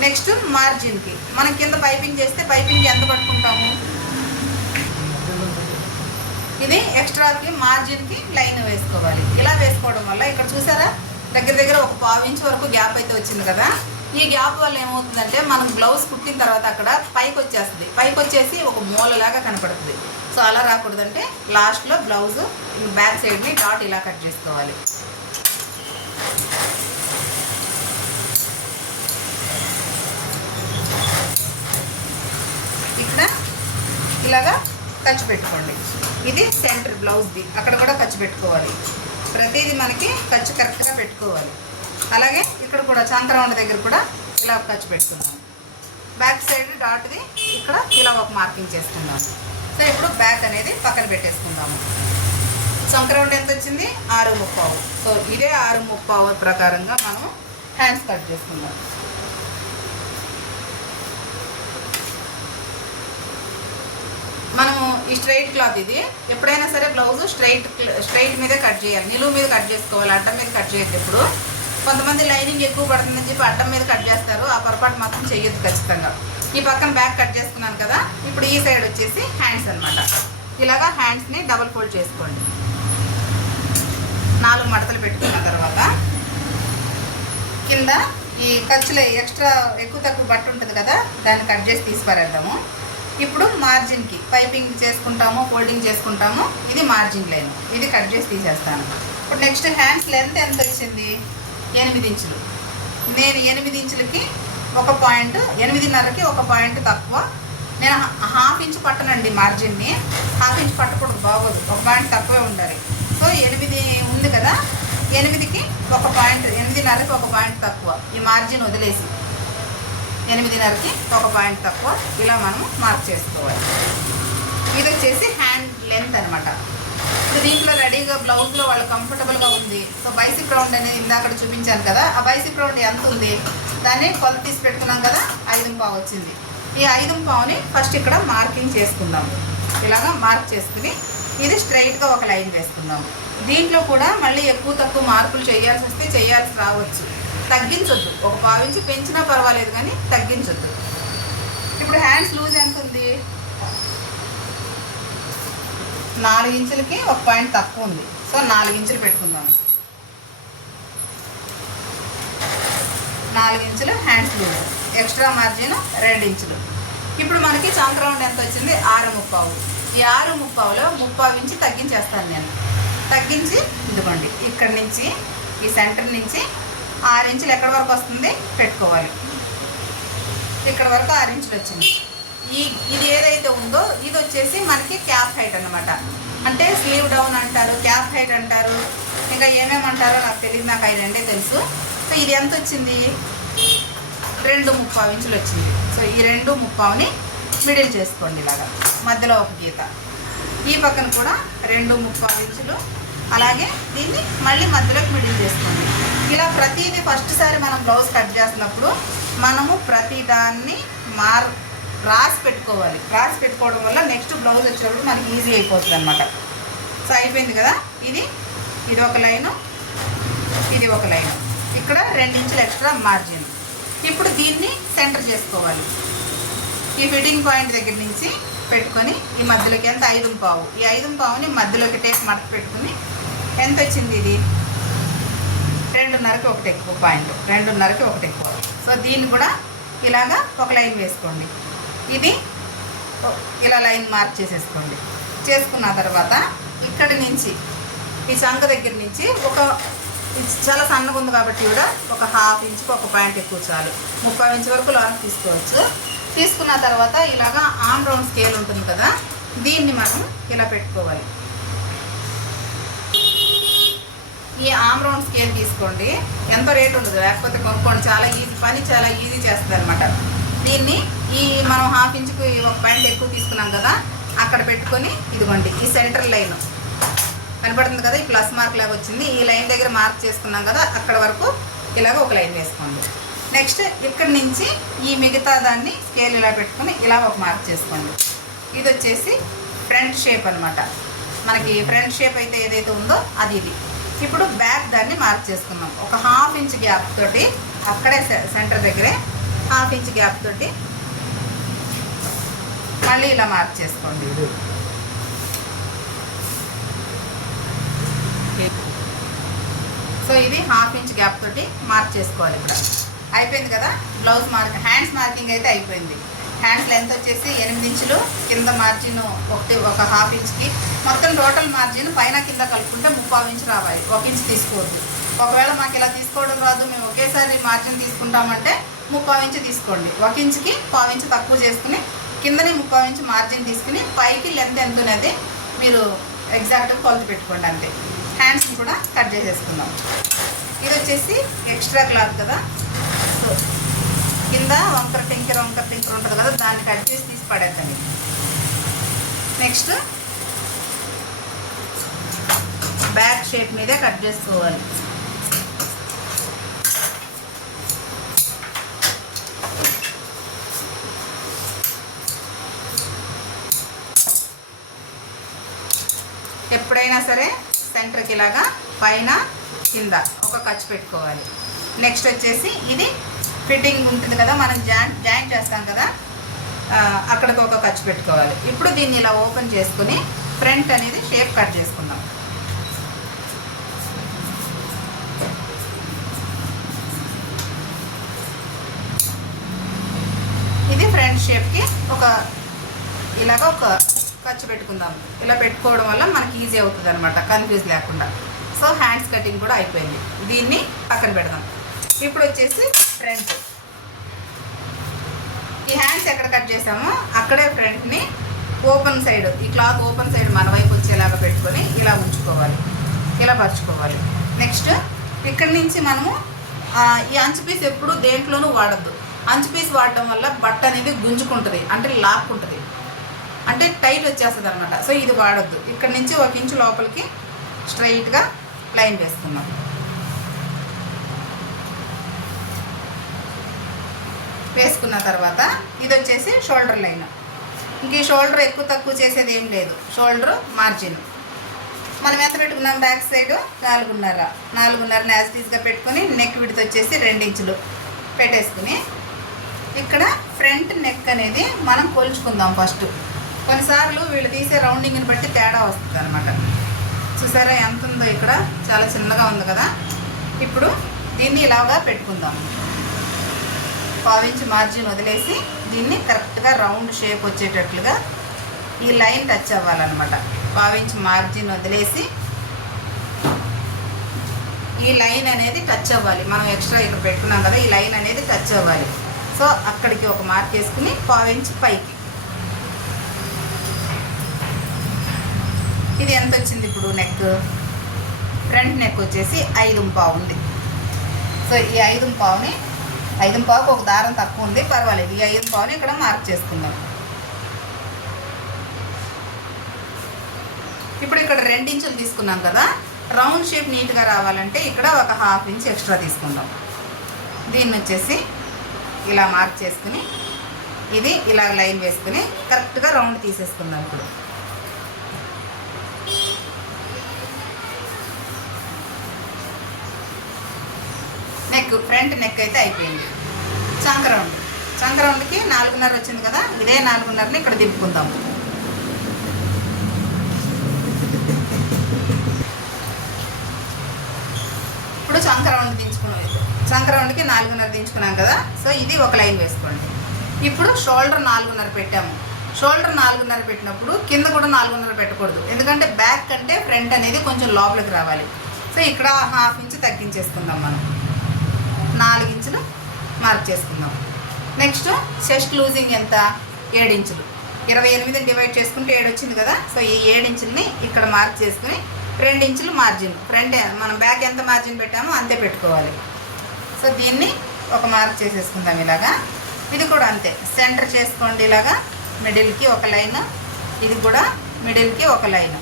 నెక్స్ట్ మార్జిన్కి మనం కింద పైపింగ్ చేస్తే పైపింగ్కి ఎంత పట్టుకుంటాము, ఇది ఎక్స్ట్రాకి మార్జిన్కి లైన్ వేసుకోవాలి. ఇలా వేసుకోవడం వల్ల ఇక్కడ చూసారా దగ్గర దగ్గర ఒక 1/4 ఇంచ్ వరకు గ్యాప్ అయితే వచ్చింది కదా. ఈ గ్యాప్ వల్ల ఏమవుతుందంటే మనం బ్లౌజ్ కుట్టిన తర్వాత అక్కడ పైకి వచ్చేస్తుంది, పైకి వచ్చేసి ఒక మూలలాగా కనపడుతుంది. సో అలా రాకూడదంటే లాస్ట్లో బ్లౌజ్ బ్యాక్ సైడ్ని డాట్ ఇలా కట్ చేసుకోవాలి. ఇక్కడ ఇలాగా ఖర్చు పెట్టుకోండి. ఇది సెంటర్ బ్లౌజ్ది, అక్కడ కూడా ఖర్చు పెట్టుకోవాలి. ప్రతిదీ మనకి ఖర్చు కరెక్ట్గా పెట్టుకోవాలి. అలాగే ఇక్కడ కూడా చంక్రౌండ్ దగ్గర కూడా ఇలా ఖర్చు పెట్టుకుందాం. బ్యాక్ సైడ్ డాట్ది ఇక్కడ ఇలా ఒక మార్కింగ్ చేసుకుందాం. సో ఇప్పుడు బ్యాక్ అనేది పక్కన పెట్టేసుకుందాము. చంక్రౌండ్ ఎంత వచ్చింది 6:30. సో ఇదే 6:30 ప్రకారంగా మనం హ్యాండ్స్ కట్ చేసుకుందాం. మనము ఈ స్ట్రైట్ క్లాత్ ఇది ఎప్పుడైనా సరే బ్లౌజ్ స్ట్రైట్ మీదే కట్ చేయాలి, నిలువు మీద కట్ చేసుకోవాలి, అడ్డం మీద కట్ చేయద్దు. ఇప్పుడు కొంతమంది లైనింగ్ ఎక్కువ పడుతుందని చెప్పి అడ్డం మీద కట్ చేస్తారు, ఆ పొరపాటు మాత్రం చేయొద్దు ఖచ్చితంగా. ఈ పక్కన బ్యాక్ కట్ చేసుకున్నాను కదా, ఇప్పుడు ఈ సైడ్ వచ్చేసి హ్యాండ్స్ అనమాట. ఇలాగా హ్యాండ్స్ని డబుల్ ఫోల్డ్ చేసుకోండి. 4 మడతలు పెట్టుకున్న తర్వాత కింద ఈ ఖర్చులో ఎక్స్ట్రా ఎక్కువ తక్కువ బట్ట ఉంటుంది కదా, దాన్ని కట్ చేసి తీసిపారేద్దాము. ఇప్పుడు మార్జిన్కి పైపింగ్ చేసుకుంటాము, ఫోల్డింగ్ చేసుకుంటాము. ఇది మార్జిన్ లైన్, ఇది కట్ చేసి తీసేస్తాను. ఇప్పుడు నెక్స్ట్ హ్యాండ్స్ లెంత్ ఎంత వచ్చింది 8 ఇంచులు. నేను 8 ఇంచులకి ఒక పాయింట్, 8.5కి ఒక పాయింట్ తక్కువ. నేను 1/2 ఇంచ్ పట్టనండి మార్జిన్ని, 1/2 ఇంచ్ పట్టకూడదు, బాగోదు, ఒక పాయింట్ తక్కువే ఉండాలి. సో 8 ఉంది కదా, 8కి ఒక పాయింట్, 8.5కి ఒక పాయింట్ తక్కువ. ఈ మార్జిన్ వదిలేసి 8.5కి ఒక పాయింట్ తక్కువ ఇలా మనము మార్క్ చేసుకోవాలి. ఇది వచ్చేసి హ్యాండ్ లెంత్ అనమాట. ఇప్పుడు దీంట్లో రెడీగా బ్లౌజ్లో వాళ్ళు కంఫర్టబుల్గా ఉంది. సో బైసిప్ రౌండ్ అనేది ఇందాక చూపించాను కదా, ఆ బైసిప్ రౌండ్ ఎంత ఉంది దాన్ని కొలత తీసి పెట్టుకున్నాం కదా, 5:15 వచ్చింది. ఈ 5:15ని ఫస్ట్ ఇక్కడ మార్కింగ్ చేసుకుందాం. ఇలాగా మార్క్ చేసుకుని ఇది స్ట్రైట్గా ఒక లైన్ వేసుకుందాం. దీంట్లో కూడా మళ్ళీ ఎక్కువ తక్కువ మార్పులు చేయాల్సి వస్తే చేయాల్సి రావచ్చు, తగ్గించొద్దు. ఒక 1/4 ఇంచ్ పెంచినా పర్వాలేదు కానీ తగ్గించొద్దు. ఇప్పుడు హ్యాండ్స్ లూజ్ ఎంత ఉంది 4 ఇంచులకి ఒక పాయింట్ తక్కువ ఉంది. సో 4 ఇంచులు పెట్టుకుందాం. 4 ఇంచులు హ్యాండ్స్ లూజ్, ఎక్స్ట్రా మార్జిన్ 2 ఇంచులు. ఇప్పుడు మనకి చంక్ రౌండ్ ఎంత వచ్చింది 6:30. ఈ 6:30లో 3/4 ఇంచు తగ్గించేస్తాను నేను. తగ్గించి ఇదిగోండి ఇక్కడి నుంచి ఈ సెంటర్ నుంచి 6 ఇంచులు ఎక్కడి వరకు వస్తుంది పెట్టుకోవాలి. ఇక్కడ వరకు 6 ఇంచులు వచ్చింది. ఇది ఏదైతే ఉందో ఇది వచ్చేసి మనకి క్యాప్ హైట్ అనమాట. అంటే స్లీవ్ డౌన్ అంటారు, క్యాప్ హైట్ అంటారు, ఇంకా ఏమేమి అంటారో నాకు తెలియదు, నాకు అవి రెండే తెలుసు. సో ఇది ఎంత వచ్చింది 2:30 ఇంచులు వచ్చింది. సో ఈ 2:30ని మిడిల్ చేసుకోండి, ఇలాగా మధ్యలో ఒక గీత. ఈ పక్కన కూడా 2:30 ఇంచులు, అలాగే దీన్ని మళ్ళీ మధ్యలోకి మిడిల్ చేసుకోండి. ఇలా ప్రతిదీ ఫస్ట్ సారి మనం బ్లౌజ్ కట్ చేసినప్పుడు మనము ప్రతిదాన్ని రాసి పెట్టుకోవాలి. రాసి పెట్టుకోవడం వల్ల నెక్స్ట్ బ్లౌజ్ వచ్చినప్పుడు మనకి ఈజీ అయిపోతుంది అనమాట. సో అయిపోయింది కదా, ఇది ఒక లైను, ఇది ఒక లైను, ఇక్కడ 2 ఇంచులు ఎక్స్ట్రా మార్జిన్. ఇప్పుడు దీన్ని సెంటర్ చేసుకోవాలి. ఈ ఫిట్టింగ్ పాయింట్ దగ్గర నుంచి పెట్టుకొని ఈ మధ్యలోకి ఎంత 5:15, ఈ 5:15ని మధ్యలోకి టేప్ మడత పెట్టుకుని ఎంత వచ్చింది ఇది 2:30కి ఒకటి ఎక్కువ పాయింట్, 2:30కి ఒకటి ఎక్కువ. సో దీన్ని కూడా ఇలాగా ఒక లైన్ వేసుకోండి. ఇది ఇలా లైన్ మార్క్ చేసేసుకోండి. చేసుకున్న తర్వాత ఇక్కడి నుంచి ఈ చంక దగ్గర నుంచి ఒక ఇది చాలా సన్నగా ఉంది కాబట్టి కూడా ఒక హాఫ్ ఇంచుకి ఒక పాయింట్ ఎక్కువ చాలు. 30 ఇంచు వరకు లోన తీసుకోవచ్చు. తీసుకున్న తర్వాత ఇలాగా ఆమ్ రౌండ్ స్కేల్ ఉంటుంది కదా, దీన్ని మనం ఇలా పెట్టుకోవాలి. ఈ ఆమ్ రౌండ్ స్కేల్ తీసుకోండి, ఎంతో రేట్ ఉండదు, లేకపోతే కొనుక్కోండి. చాలా ఈజీ పని, చాలా ఈజీ చేస్తుంది అనమాట. దీన్ని ఈ మనం హాఫ్ ఇంచుకి ఒక పాయింట్ ఎక్కువ తీసుకున్నాం కదా, అక్కడ పెట్టుకొని ఇదిగోండి ఈ సెంటర్ లైన్ కనపడుతుంది కదా, ఈ ప్లస్ మార్క్ లాగా వచ్చింది. ఈ లైన్ దగ్గర మార్క్ చేసుకున్నాం కదా, అక్కడ వరకు ఇలాగ ఒక లైన్ వేసుకోండి. నెక్స్ట్ ఇక్కడి నుంచి ఈ మిగతా దాన్ని స్కేల్ ఇలా పెట్టుకొని ఇలా ఒక మార్క్ చేసుకోండి. ఇది వచ్చేసి ఫ్రంట్ షేప్ అనమాట. మనకి ఫ్రంట్ షేప్ అయితే ఏదైతే ఉందో అది ఇది. ఇప్పుడు బ్యాక్ దాన్ని మార్క్ చేసుకున్నాం. ఒక హాఫ్ ఇంచ్ గ్యాప్ తోటి అక్కడే సెంటర్ దగ్గరే హాఫ్ ఇంచ్ గ్యాప్ తోటి మళ్ళీ ఇలా మార్క్ చేసుకోండి. సో ఇది హాఫ్ ఇంచ్ గ్యాప్ తోటి మార్క్ చేసుకోవాలి. ఇక్కడ అయిపోయింది కదా. బ్లౌజ్ హ్యాండ్స్ మార్కింగ్ అయితే అయిపోయింది. హ్యాండ్స్ లెంత్ వచ్చేసి 8 ఇంచులు, కింద మార్జిన్ ఒక హాఫ్ ఇంచ్కి, మొత్తం టోటల్ మార్జిన్ పైన కింద కలుపుకుంటే 3/4 ఇంచు రావాలి. 1 ఇంచ్ తీసుకోవద్దు. ఒకవేళ మాకు ఇలా తీసుకోవడం రాదు, మేము ఒకేసారి మార్జిన్ తీసుకుంటామంటే 3/4 ఇంచు తీసుకోండి. 1 ఇంచుకి 1/4 ఇంచు తక్కువ చేసుకుని కిందనే 3/4 ఇంచు మార్జిన్ తీసుకుని పైకి లెంత్ ఎంత ఉన్నది మీరు ఎగ్జాక్ట్గా కొలత పెట్టుకోండి అంతే. హ్యాండ్స్ని కూడా కట్ చేసేసుకుందాం. ఇది వచ్చేసి ఎక్స్ట్రా క్లాత్ కదా, సో కింద వంకర టింకర్ ఉంటుంది కదా, దాన్ని కట్ చేసి తీసి పడేద్దండి. నెక్స్ట్ బ్యాక్ షేప్ మీదే కట్ చేసుకోవాలి. ఎప్పుడైనా సరే సెంటర్కి ఇలాగా పైన కింద ఒక ఖర్చు పెట్టుకోవాలి. నెక్స్ట్ వచ్చేసి ఇది ఫిట్టింగ్ ఉంటుంది కదా, మనం జాయింట్ చేస్తాం కదా, అక్కడికి ఒక ఖర్చు పెట్టుకోవాలి. ఇప్పుడు దీన్ని ఇలా ఓపెన్ చేసుకుని ఫ్రంట్ అనేది షేప్ కట్ చేసుకుందాం. ఇది ఫ్రంట్ షేప్కి ఇలాగ ఒక ఖర్చు పెట్టుకుందాం. ఇలా పెట్టుకోవడం వల్ల మనకి ఈజీ అవుతుంది అనమాట, కన్ఫ్యూజ్ లేకుండా. సో హ్యాండ్స్ కటింగ్ కూడా అయిపోయింది. దీన్ని పక్కన పెడదాం. ఇప్పుడు వచ్చేసి ఫ్రంట్. ఈ హ్యాండ్స్ ఎక్కడ కట్ చేసామో అక్కడే ఫ్రంట్ని ఓపెన్ సైడ్, ఈ క్లాత్ ఓపెన్ సైడ్ మన వైపు వచ్చేలాగా పెట్టుకొని ఇలా ఉంచుకోవాలి, ఇలా పరుచుకోవాలి. నెక్స్ట్ ఇక్కడి నుంచి మనము ఈ అంచు పీస్ ఎప్పుడు దేంట్లోనూ వాడద్దు. అంచు పీస్ వాడటం వల్ల బట్ట అనేది గుంజుకుంటుంది, అంటే లాక్కుంటుంది, అంటే టైట్ వచ్చేస్తుంది అనమాట. సో ఇది వాడద్దు. ఇక్కడ నుంచి 1 ఇంచు లోపలికి స్ట్రైట్గా లైన్ వేసుకుందాం. వేసుకున్న తర్వాత ఇది వచ్చేసి షోల్డర్ లైన్. ఇంక ఈ షోల్డర్ ఎక్కువ తక్కువ చేసేది ఏం లేదు. షోల్డర్ మార్జిన్ మనం ఎంత పెట్టుకున్నాం, బ్యాక్ సైడ్ 4.5 యాజ్ టీజ్గా పెట్టుకొని నెక్ విడ్త్ వచ్చేసి 2 ఇంచులు పెట్టేసుకుని ఇక్కడ ఫ్రంట్ నెక్ అనేది మనం కొలుచుకుందాం ఫస్ట్. కొన్నిసార్లు వీళ్ళు తీసే రౌండింగ్ని బట్టి తేడా వస్తుంది అనమాట. చూసారా ఎంత ఉందో, ఇక్కడ చాలా చిన్నగా ఉంది కదా. ఇప్పుడు దీన్ని ఇలాగా పెట్టుకుందాం. 1/4 ఇంచు మార్జిన్ వదిలేసి దీన్ని కరెక్ట్గా రౌండ్ షేప్ వచ్చేటట్లుగా ఈ లైన్ టచ్ అవ్వాలన్నమాట. 1/4 ఇంచు మార్జిన్ వదిలేసి ఈ లైన్ అనేది టచ్ అవ్వాలి. మనం ఎక్స్ట్రా ఇక్కడ పెట్టుకున్నాం కదా, ఈ లైన్ అనేది టచ్ అవ్వాలి. సో అక్కడికి ఒక మార్క్ వేసుకుని 1/4 ఇంచు పైకి. ఇది ఎంత వచ్చింది ఇప్పుడు నెక్? ఫ్రంట్ నెక్ వచ్చేసి 5.5 ఉంది. సో ఈ 5.5కి ఒక దారం తక్కువ ఉంది, పర్వాలేదు. ఈ 5.5ని ఇక్కడ మార్క్ చేసుకుందాం. ఇప్పుడు ఇక్కడ 2 ఇంచులు తీసుకున్నాం కదా, రౌండ్ షేప్ నీట్గా రావాలంటే ఇక్కడ ఒక 1/2 ఇంచ్ ఎక్స్ట్రా తీసుకుందాం. దీన్ని వచ్చేసి ఇలా మార్క్ చేసుకుని ఇది ఇలా లైన్ వేసుకుని కరెక్ట్గా రౌండ్ తీసేసుకుందాం. ఇప్పుడు నెక్, ఫ్రంట్ నెక్ అయితే అయిపోయింది. చంక రౌండ్కి 4.5 వచ్చింది కదా, ఇదే 4.5ని ఇక్కడ దింపుకుందాం. ఇప్పుడు చంక రౌండ్కి 4.5 దించుకున్నాం కదా. సో ఇది ఒక లైన్ వేసుకోండి. ఇప్పుడు షోల్డర్ 4.5 పెట్టాము. షోల్డర్ 4.5 పెట్టినప్పుడు కింద కూడా 4.5 పెట్టకూడదు, ఎందుకంటే బ్యాక్ కంటే ఫ్రంట్ అనేది కొంచెం లోపలికి రావాలి. సో ఇక్కడ 1/2 ఇంచ్ తగ్గించేసుకుందాం మనం. 4 ఇంచులు మార్క్ చేసుకుందాం. నెక్స్ట్ చెస్ట్ లూజింగ్ ఎంత? 7 ఇంచులు. 28 డివైడ్ చేసుకుంటే 7 వచ్చింది కదా. సో ఈ 7 ఇంచులని ఇక్కడ మార్క్ చేసుకుని 2 ఇంచులు మార్జిన్, ఫ్రంట్ మనం బ్యాక్ ఎంత మార్జిన్ పెట్టామో అంతే పెట్టుకోవాలి. సో దీన్ని ఒక మార్క్ చేసేసుకుందాం ఇలాగా. ఇది కూడా అంతే, సెంటర్ చేసుకోండి ఇలాగా, మిడిల్కి ఒక లైన్, ఇది కూడా మిడిల్కి ఒక లైన్.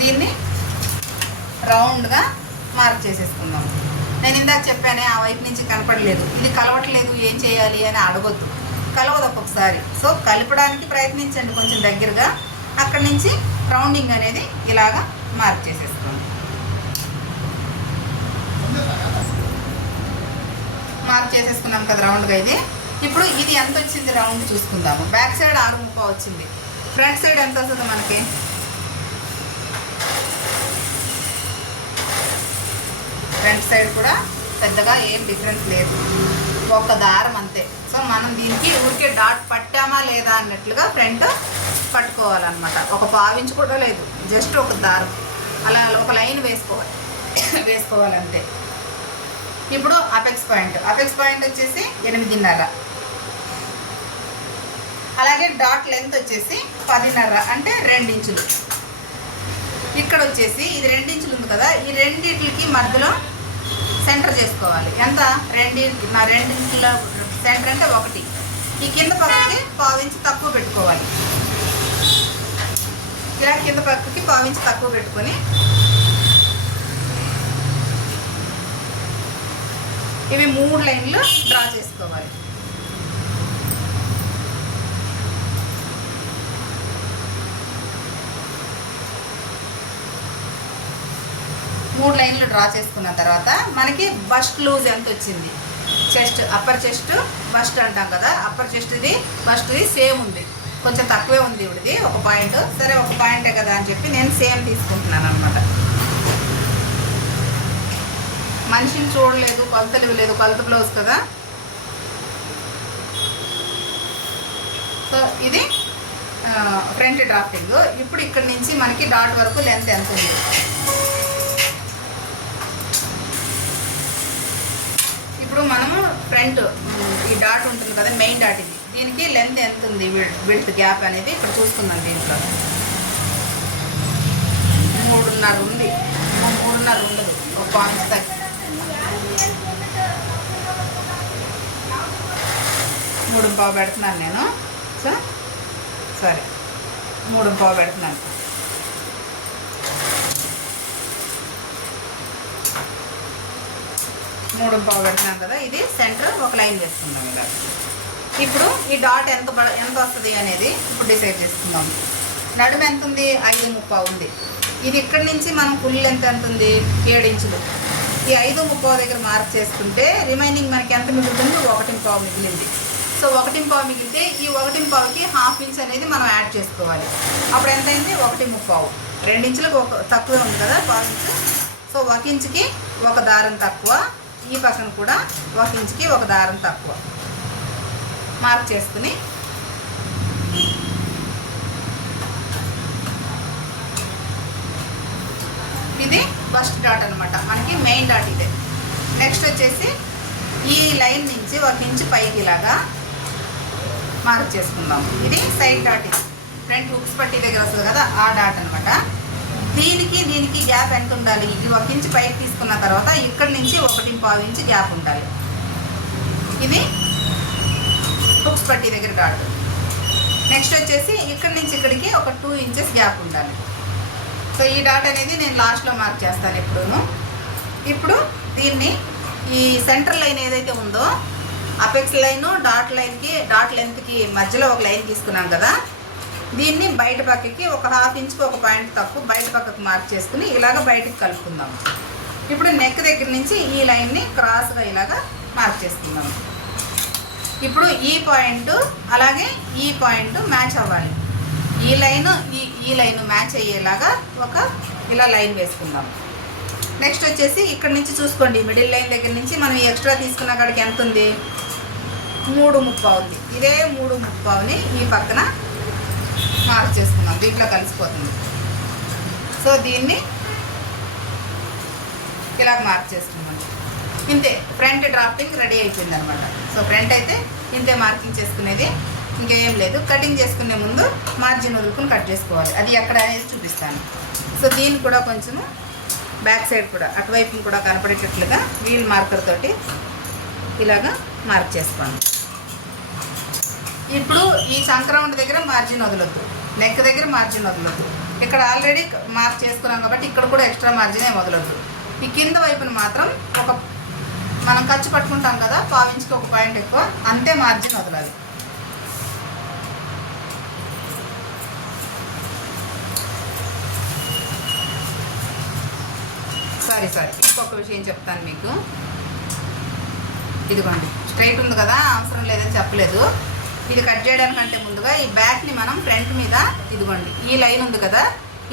దీన్ని రౌండ్గా మార్క్ చేసేసుకుందాం. నేను ఇందాక చెప్పానే ఆ వైపు నుంచి కనపడలేదు, ఇది కలవట్లేదు, ఏం చేయాలి అని అడగొద్దు, కలవదు ఒక్కొక్కసారి. సో కలపడానికి ప్రయత్నించండి కొంచెం దగ్గరగా. అక్కడి నుంచి రౌండింగ్ అనేది ఇలాగా మార్క్ చేసేసుకోండి. మార్క్ చేసేసుకున్నాం కదా రౌండ్గా ఇది. ఇప్పుడు ఇది ఎంత వచ్చింది రౌండ్ చూసుకుందాము. బ్యాక్ సైడ్ 6.30 వచ్చింది, ఫ్రంట్ సైడ్ ఎంత వస్తుంది మనకి? ఫ్రంట్ సైడ్ కూడా పెద్దగా ఏం డిఫరెన్స్ లేదు, ఒక దారం అంతే. సో మనం దీనికి ఊరికే డాట్ పట్టామా లేదా అన్నట్లుగా ఫ్రంట్ పట్టుకోవాలన్నమాట. ఒక పావించి కూడా లేదు, జస్ట్ ఒక దారం అలా ఒక లైన్ వేసుకోవాలంతే. ఇప్పుడు అపెక్స్ పాయింట్ వచ్చేసి 8.5. అలాగే డాట్ లెంత్ వచ్చేసి 10.5 అంటే 2 ఇంచులు. ఇక్కడ వచ్చేసి ఇది 2 ఇంచులు ఉంది కదా, ఈ రెండింటికి మధ్యలో సెంటర్ చేసుకోవాలి. ఎంత? 2 ఇంచుల సెంటర్ అంటే 1. ఈ కింద పక్కకి 1/4 ఇంచు తక్కువ పెట్టుకోవాలి. ఇలా కింద పక్కకి 1/4 ఇంచు తక్కువ పెట్టుకొని ఇవి 3 లైన్లు డ్రా చేసుకోవాలి. మూడు లైన్లు డ్రా చేసుకున్న తర్వాత మనకి బస్ట్ లూజ్ ఎంత వచ్చింది? చెస్ట్, అప్పర్ చెస్ట్ బస్ట్ అంటాం కదా, అప్పర్ చెస్ట్ ఇది బస్ట్ ఇది సేమ్ ఉంది, కొంచెం తక్కువే ఉంది ఇవిడిది ఒక పాయింట్. సరే ఒక పాయింటే కదా అని చెప్పి నేను సేమ్ తీసుకుంటున్నాను అనమాట. మనిషిని చూడలేదు, కొలతలు ఇవ్వలేదు, కొలత బ్లౌజ్ కదా. సో ఇది ఫ్రంట్ డ్రాఫ్టింగ్. ఇప్పుడు ఇక్కడ నుంచి మనకి డాట్ వరకు లెంత్ ఎంత ఉంది? ఇప్పుడు మనము ఫ్రంట్ ఈ డాట్ ఉంటుంది కదా, మెయిన్ డాట్ ఇది, దీనికి లెంత్ ఎంత ఉంది, విడ్త్ గ్యాప్ అనేది ఇప్పుడు చూసుకుందాం. దీంట్లో 3.5 ఉంది, 3.5 ఉండదు, ఒక పాయింట్ తగ్గి 3.5 పెడుతున్నాను నేను. సో సరే 3.5 పెడుతున్నాను. పెడుతున్నాను కదా, ఇది సెంటర్ ఒక లైన్ వేసుకుందాం ఇలా. ఇప్పుడు ఈ డాట్ ఎంత వస్తుంది అనేది ఇప్పుడు డిసైడ్ చేసుకుందాం. నడుము ఎంత ఉంది? 5.30 ఉంది. ఇది ఇక్కడి నుంచి మనం ఫుల్ లెంత్ ఎంత ఉంది? 7 ఇంచులు. ఈ 5.30 దగ్గర మార్క్ చేసుకుంటే రిమైనింగ్ మనకి ఎంత మిగులుతుంది? 1.5 మిగిలింది. సో 1.5 మిగిలితే ఈ 1.5కి 1/2 ఇంచ్ అనేది మనం యాడ్ చేసుకోవాలి. అప్పుడు ఎంత అయింది? 1.30. 2 ఇంచులకు తక్కువే ఉంది కదా 1/2 ఇంచ్. సో 1 ఇంచుకి ఒక దారం తక్కువ, ఈ పక్కన కూడా 1 ఇంచుకి ఒక దారం తక్కువ మార్క్ చేసుకుని ఇది ఫస్ట్ డాట్ అనమాట, మనకి మెయిన్ డాట్ ఇదే. నెక్స్ట్ వచ్చేసి ఈ లైన్ నుంచి 1 ఇంచ్ పైకి ఇలాగా మార్క్ చేసుకుందాం. ఇది సైడ్ డాట్, ఇది ఫ్రంట్ హుక్స్ పట్టి దగ్గర వస్తుంది కదా ఆ డాట్ అనమాట. దీనికి గ్యాప్ ఎంత ఉండాలి? ఇది 1 ఇంచ్ పైకి తీసుకున్న తర్వాత ఇక్కడి నుంచి 1.5 ఇంచ్ గ్యాప్ ఉండాలి. ఇది హుక్స్ పట్టి దగ్గర డాట్. నెక్స్ట్ వచ్చేసి ఇక్కడి నుంచి ఇక్కడికి ఒక 2 ఇంచెస్ గ్యాప్ ఉండాలి. సో ఈ డాట్ అనేది నేను లాస్ట్లో మార్క్ చేస్తాను ఎప్పుడూను. ఇప్పుడు దీన్ని ఈ సెంటర్ లైన్ ఏదైతే ఉందో అపెక్స్ లైను డాట్ లెంత్కి మధ్యలో ఒక లైన్ తీసుకున్నాం కదా, దీన్ని బయట పక్కకి ఒక 1/2 ఇంచ్కి ఒక పాయింట్ తక్కువ బయట పక్కకు మార్క్ చేసుకుని ఇలాగ బయటికి కలుపుకుందాం. ఇప్పుడు నెక్ దగ్గర నుంచి ఈ లైన్ని క్రాస్గా ఇలాగా మార్క్ చేసుకుందాం. ఇప్పుడు ఈ పాయింట్ అలాగే ఈ పాయింట్ మ్యాచ్ అవ్వాలి. ఈ లైన్ మ్యాచ్ అయ్యేలాగా ఒక ఇలా లైన్ వేసుకుందాం. నెక్స్ట్ వచ్చేసి ఇక్కడ నుంచి చూసుకోండి, మిడిల్ లైన్ దగ్గర నుంచి మనం ఈ ఎక్స్ట్రా తీసుకున్న కాడికి ఎంత ఉంది? 3.30 ఉంది. ఇదే 3.30ని ఈ పక్కన మార్క్ చేసుకుందాం, దీంట్లో కలిసిపోతుంది. సో దీన్ని ఇలా మార్క్ చేసుకున్నాం. ఇంతే ఫ్రంట్ డ్రాఫ్టింగ్ రెడీ అయిపోయింది అనమాట. సో ఫ్రంట్ అయితే ఇంతే మార్కింగ్ చేసుకునేది, ఇంకేం లేదు. కటింగ్ చేసుకునే ముందు మార్జిన్ వదులుకుని కట్ చేసుకోవాలి. అది ఎక్కడ అనేది చూపిస్తాను. సో దీన్ని కూడా కొంచెము బ్యాక్ సైడ్ కూడా అటువైపుని కూడా కనపడేటట్లుగా వీల్ మార్కర్ తోటి ఇలాగా మార్క్ చేసుకోండి. ఇప్పుడు ఈ సంక్రమణ దగ్గర మార్జిన్ వదలొద్దు, నెక్ దగ్గర మార్జిన్ వదలొద్దు. ఇక్కడ ఆల్రెడీ మార్క్ చేసుకున్నాం కాబట్టి ఇక్కడ కూడా ఎక్స్ట్రా మార్జిన్ ఏం వదలొద్దు. ఈ కింద వైపున మాత్రం ఒక మనం ఖర్చు పట్టుకుంటాం కదా, పావించుకి ఒక పాయింట్ ఎక్కువ, అంతే మార్జిన్ వదలాలి. సారీ ఇంకొక విషయం చెప్తాను మీకు. ఇదిగోండి స్ట్రైట్ ఉంది కదా, అవసరం లేదని చెప్పలేదు. ఇది కట్ చేయడానికంటే ముందుగా ఈ బ్యాక్ని మనం ఫ్రంట్ మీద ఇదిగోండి ఈ లైన్ ఉంది కదా,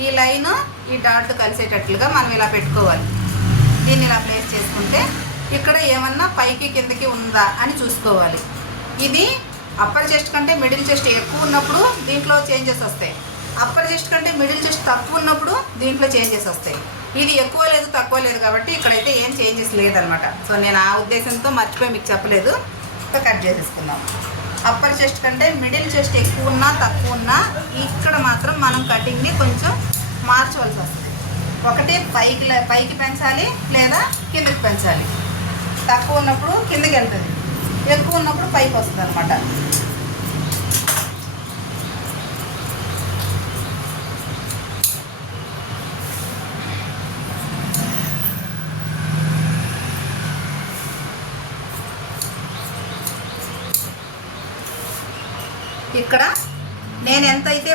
ఈ లైన్ ఈ డాట్ కలిసేటట్లుగా మనం ఇలా పెట్టుకోవాలి. దీన్ని ఇలా ప్లేస్ చేసుకుంటే ఇక్కడ ఏమన్నా పైకి కిందకి ఉందా అని చూసుకోవాలి. ఇది అప్పర్ చెస్ట్ కంటే మిడిల్ చెస్ట్ ఎక్కువ ఉన్నప్పుడు దీంట్లో చేంజెస్ వస్తాయి, అప్పర్ చెస్ట్ కంటే మిడిల్ చెస్ట్ తక్కువ ఉన్నప్పుడు దీంట్లో చేంజెస్ వస్తాయి. ఇది ఎక్కువ లేదు తక్కువ లేదు కాబట్టి ఇక్కడైతే ఏం చేంజెస్ లేదనమాట. సో నేను ఆ ఉద్దేశంతో మర్చిపోయి మీకు చెప్పలేదు. సో కట్ చేసేసుకుందాం. అప్పర్ చెస్ట్ కంటే మిడిల్ చెస్ట్ ఎక్కువ ఉన్నా తక్కువ ఉన్నా ఇక్కడ మాత్రం మనం కటింగ్ని కొంచెం మార్చవలసి వస్తుంది. ఒకటి పైకి పెంచాలి లేదా కిందకి పెంచాలి. తక్కువ ఉన్నప్పుడు కిందకి వెళ్తుంది, ఎక్కువ ఉన్నప్పుడు పైకి వస్తుంది అనమాట. ఇక్కడ నేను ఎంతైతే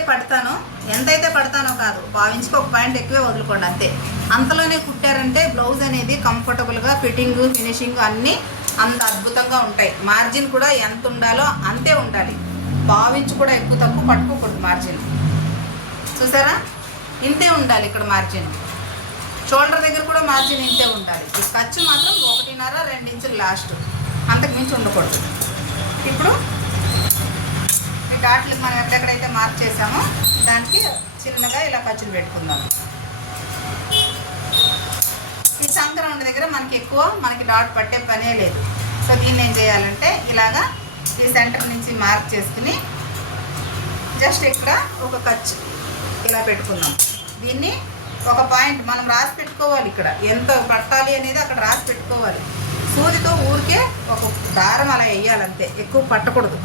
పడతానో కాదు, భావించుకో ఒక పాయింట్ ఎక్కువే వదులుకోండి అంతే. అంతలోనే కుట్టారంటే బ్లౌజ్ అనేది కంఫర్టబుల్గా ఫిట్టింగ్ ఫినిషింగ్ అన్నీ అంత అద్భుతంగా ఉంటాయి. మార్జిన్ కూడా ఎంత ఉండాలో అంతే ఉండాలి. భావించి కూడా ఎక్కువ తక్కువ పట్టుకోకూడదు. మార్జిన్ చూసారా, ఇంతే ఉండాలి. ఇక్కడ మార్జిన్ షోల్డర్ దగ్గర కూడా మార్జిన్ ఇంతే ఉండాలి. ఈ ఖర్చు మాత్రం 1.5-2 ఇంచులు లాస్ట్, అంతకు మించి ఉండకూడదు. ఇప్పుడు డాట్లు మనం ఎక్కడెక్కడైతే మార్క్ చేసామో దానికి చిన్నగా ఇలా ఖర్చులు పెట్టుకుందాం. ఈ సంక్రమణ దగ్గర మనకి డాట్ పట్టే పనే లేదు. సో దీన్ని ఏం చేయాలంటే ఇలాగా ఈ సెంటర్ నుంచి మార్క్ చేసుకుని జస్ట్ ఇక్కడ ఒక ఖర్చు ఇలా పెట్టుకుందాం. దీన్ని ఒక పాయింట్ మనం రాసి పెట్టుకోవాలి. ఇక్కడ ఎంత పట్టాలి అనేది అక్కడ రాసి పెట్టుకోవాలి. సూదితో ఊరికే ఒక దారం అలా వేయాలంతే, ఎక్కువ పట్టకూడదు.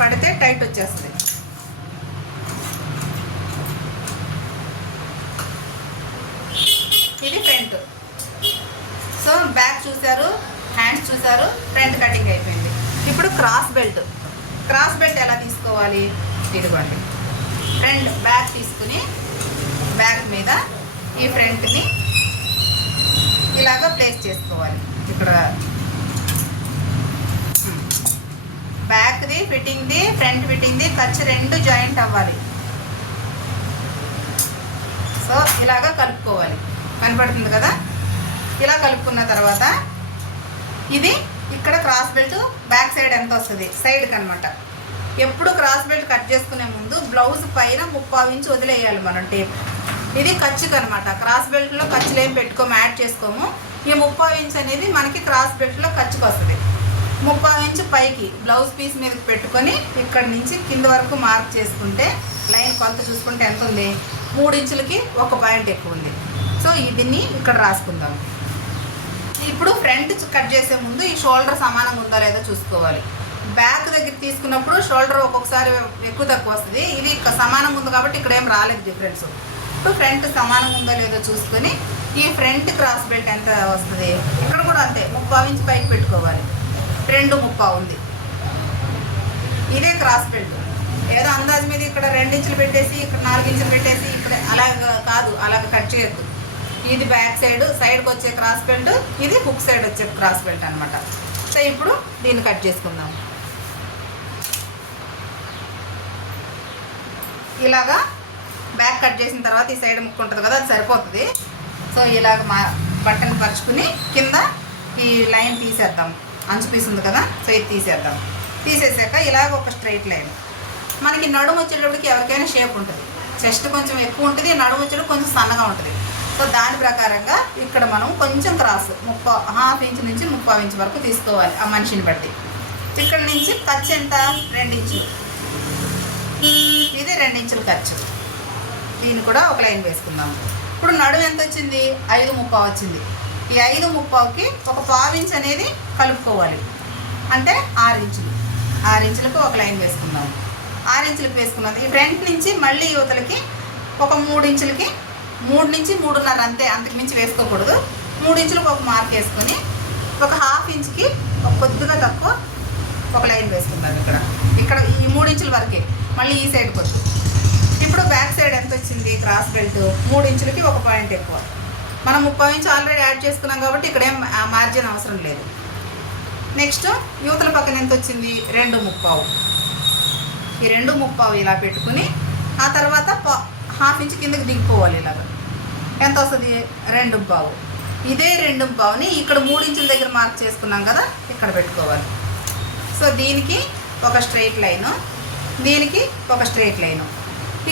పడితే టైట్ వచ్చేస్తుంది. ఇది ఫ్రంట్. సో బ్యాక్ చూసారు, హ్యాండ్స్ చూసారు, ఫ్రంట్ కటింగ్ అయిపోయింది. ఇప్పుడు క్రాస్ బెల్ట్ ఎలా తీసుకోవాలి? ఇదిగోండి ఫ్రంట్ బ్యాక్ తీసుకుని బ్యాక్ మీద ఈ ఫ్రంట్ని ఇలాగ ప్లేస్ చేసుకోవాలి. ఇక్కడ బ్యాక్ది ఫిట్టింగ్ది ఫ్రంట్ ఫిట్టింగ్ది ఖర్చు 2 జాయింట్ అవ్వాలి. సో ఇలాగా కలుపుకోవాలి. కనపడుతుంది కదా, ఇలా కలుపుకున్న తర్వాత ఇది ఇక్కడ క్రాస్ బెల్ట్ బ్యాక్ సైడ్ ఎంత వస్తుంది సైడ్కి అనమాట. ఎప్పుడు క్రాస్ బెల్ట్ కట్ చేసుకునే ముందు బ్లౌజ్ పైన 3/4 ఇంచు వదిలేయాలి మనం టేప్. ఇది ఖర్చుకి అనమాట. క్రాస్ బెల్ట్లో ఖర్చులు ఏం పెట్టుకోము, యాడ్ చేసుకోము. ఈ 3/4 ఇంచు అనేది మనకి క్రాస్ బెల్ట్లో ఖర్చుకి వస్తుంది. 3/4 ఇంచు పైకి బ్లౌజ్ పీస్ మీదకి పెట్టుకొని ఇక్కడ నుంచి కింద వరకు మార్క్ చేసుకుంటే లైన్ కొలత చూసుకుంటే ఎంత ఉంది? 3 ఇంచులకి 1 పాయింట్ ఎక్కువ ఉంది. సో దీన్ని ఇక్కడ రాసుకుందాం. ఇప్పుడు ఫ్రంట్ కట్ చేసే ముందు ఈ షోల్డర్ సమానంగా ఉందా లేదో చూసుకోవాలి. బ్యాక్ దగ్గర తీసుకున్నప్పుడు షోల్డర్ ఒక్కొక్కసారి ఎక్కువ తక్కువ వస్తుంది. ఇది సమానంగా ఉంది కాబట్టి ఇక్కడ ఏం రాలేదు డిఫరెన్స్. ఇప్పుడు ఫ్రంట్ సమానంగా ఉందో లేదో చూసుకొని ఈ ఫ్రంట్ క్రాస్ బెల్ట్ ఎంత వస్తుంది ఇక్కడ కూడా అంతే 3/4 ఇంచు పైకి పెట్టుకోవాలి. 2/3 ఉంది. ఇదే క్రాస్ బెల్ట్. ఏదో అందాజు మీద ఇక్కడ 2 ఇంచులు పెట్టేసి ఇక్కడ 4 ఇంచులు పెట్టేసి ఇక్కడ అలాగ కాదు, అలాగ కట్ చేయొద్దు. ఇది బ్యాక్ సైడ్కి వచ్చే క్రాస్ బెల్ట్, ఇది హుక్ సైడ్ వచ్చే క్రాస్ బెల్ట్ అనమాట. సో ఇప్పుడు దీన్ని కట్ చేసుకుందాం. ఇలాగా బ్యాక్ కట్ చేసిన తర్వాత ఈ సైడ్ ముక్కు ఉంటుంది కదా, అది సరిపోతుంది. సో ఇలాగ బట్టను పరుచుకుని కింద ఈ లైన్ తీసేద్దాం. అంచు పీస్ ఉంది కదా, సో ఇది తీసేద్దాం. తీసేసాక ఇలాగ ఒక స్ట్రైట్ లైన్. మనకి నడుము వచ్చేటప్పటికి ఎవరికైనా షేప్ ఉంటుంది. చెస్ట్ కొంచెం ఎక్కువ ఉంటుంది, నడుము వచ్చేటప్పుడు కొంచెం సన్నగా ఉంటుంది. సో దాని ప్రకారంగా ఇక్కడ మనం కొంచెం క్రాస్ హాఫ్ ఇంచ్ నుంచి 3/4 ఇంచ్ వరకు తీసుకోవాలి ఆ మనిషిని బట్టి. ఇక్కడ నుంచి ఖర్చు ఎంత? 2 ఇంచులు. ఇది 2 ఇంచుల ఖర్చు. దీన్ని కూడా ఒక లైన్ వేసుకుందాము. ఇప్పుడు నడుము ఎంత వచ్చింది? 5/3 వచ్చింది. ఈ 5/3కి ఒక 1/4 ఇంచ్ అనేది కలుపుకోవాలి, అంటే 6 ఇంచులు. 6 ఇంచులకు ఒక లైన్ వేసుకుందాము. 6 ఇంచులకు వేసుకున్నది. ఈ ఫ్రంట్ నుంచి మళ్ళీ యువతలకి ఒక 3 ఇంచులకి 3 నుంచి 3.5 అంతే, అంతకు మించి వేసుకోకూడదు. 3 ఇంచులకు ఒక మార్క్ వేసుకొని ఒక హాఫ్ ఇంచ్కి ఒక కొద్దిగా తక్కువ ఒక లైన్ వేసుకుందాం. ఇక్కడ ఈ 3 ఇంచుల వరకే, మళ్ళీ ఈ సైడ్కి వద్దు. ఇప్పుడు బ్యాక్ సైడ్ ఎంత వచ్చింది? క్రాస్ బెల్ట్ 3 ఇంచులకి ఒక పాయింట్ ఎక్కువ. మనం 3/4 ఇంచ్ ఆల్రెడీ యాడ్ చేసుకున్నాం కాబట్టి ఇక్కడ ఏం మార్జిన్ అవసరం లేదు. నెక్స్ట్ యువతల పక్కన ఎంత వచ్చింది? 2/3. ఈ 2/3 ఇలా పెట్టుకుని ఆ తర్వాత హాఫ్ ఇంచ్ కిందకి దిగిపోవాలి. ఇలాగ ఎంత వస్తుంది? 2/5. ఇదే 2/5ని ఇక్కడ 3 ఇంచుల దగ్గర మార్క్ చేసుకున్నాం కదా, ఇక్కడ పెట్టుకోవాలి. సో దీనికి ఒక స్ట్రైట్ లైను, దీనికి ఒక స్ట్రైట్ లైను.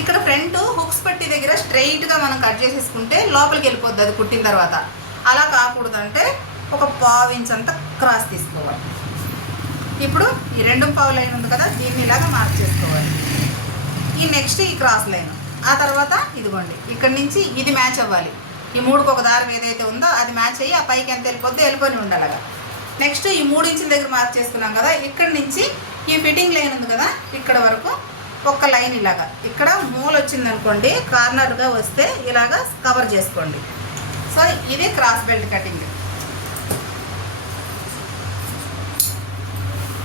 ఇక్కడ ఫ్రంట్ హుక్స్ పట్టి దగ్గర స్ట్రైట్గా మనం కట్ చేసేసుకుంటే లోపలికి వెళ్ళిపోద్ది అది కుట్టిన తర్వాత. అలా కాకూడదంటే ఒక 1/4 ఇంచ్ అంతా క్రాస్ తీసుకోవాలి. ఇప్పుడు ఈ 2/5 లైన్ ఉంది కదా, దీన్ని ఇలాగా మార్క్ చేసుకోవాలి. ఈ నెక్స్ట్ ఈ క్రాస్ లైన్, ఆ తర్వాత ఇదిగోండి ఇక్కడ నుంచి ఇది మ్యాచ్ అవ్వాలి. ఈ 3కి ఒక దారం ఏదైతే ఉందో అది మ్యాచ్ అయ్యి ఆ పైకి ఎంత వెళ్ళిపోయి ఉండాలిగా. నెక్స్ట్ ఈ 3 ఇంచుల దగ్గర మార్క్ చేసుకున్నాం కదా, ఇక్కడ నుంచి ఈ ఫిట్టింగ్ లైన్ ఉంది కదా, ఇక్కడ వరకు ఒక్క లైన్ ఇలాగా. ఇక్కడ మూల వచ్చింది అనుకోండి, కార్నర్గా వస్తే ఇలాగా కవర్ చేసుకోండి. సో ఇది క్రాస్ బెల్ట్ కటింగ్.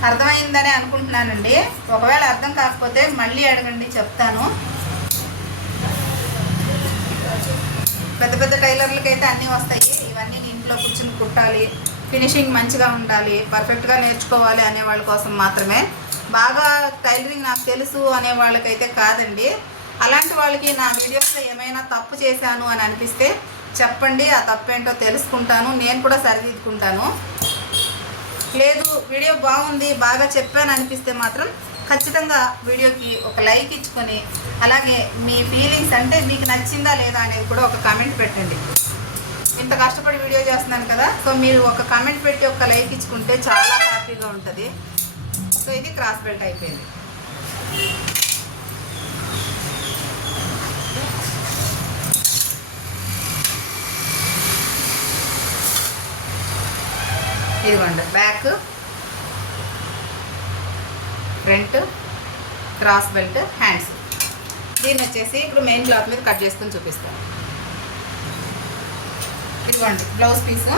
అర్థమైందని అనుకుంటున్నానండి. ఒకవేళ అర్థం కాకపోతే మళ్ళీ అడగండి, చెప్తాను. పెద్ద పెద్ద టైలర్లకైతే అన్నీ వస్తాయి. ఇవన్నీ ఇంట్లో కూర్చుని కుట్టాలి, ఫినిషింగ్ మంచిగా ఉండాలి, పర్ఫెక్ట్గా నేర్చుకోవాలి అనే వాళ్ళ కోసం మాత్రమే. బాగా టైలరింగ్ నాకు తెలుసు అనే వాళ్ళకైతే కాదండి. అలాంటి వాళ్ళకి నా వీడియోస్లో ఏమైనా తప్పు చేశాను అని అనిపిస్తే చెప్పండి, ఆ తప్పు ఏంటో తెలుసుకుంటాను, నేను కూడా సరిదిద్దుకుంటాను. లేదు వీడియో బాగుంది, బాగా చెప్పాను అనిపిస్తే మాత్రం ఖచ్చితంగా వీడియోకి ఒక లైక్ ఇచ్చుకొని, అలాగే మీ ఫీలింగ్స్ అంటే మీకు నచ్చిందా లేదా అనేది కూడా ఒక కామెంట్ పెట్టండి. ఇంత కష్టపడి వీడియో చేస్తున్నాను కదా, సో మీరు ఒక కామెంట్ పెట్టి ఒక లైక్ ఇచ్చుకుంటే చాలా హ్యాపీగా ఉంటుంది. సో ఇది క్రాస్ బెల్ట్ అయిపోయింది. ఇదిగోండి back, front, cross belt, hands. దీన్ని వచ్చేసి ఇప్పుడు మెయిన్ క్లాత్ మీద కట్ చేసుకుని చూపిస్తాను. ఇదిగోండి బ్లౌజ్ పీసు.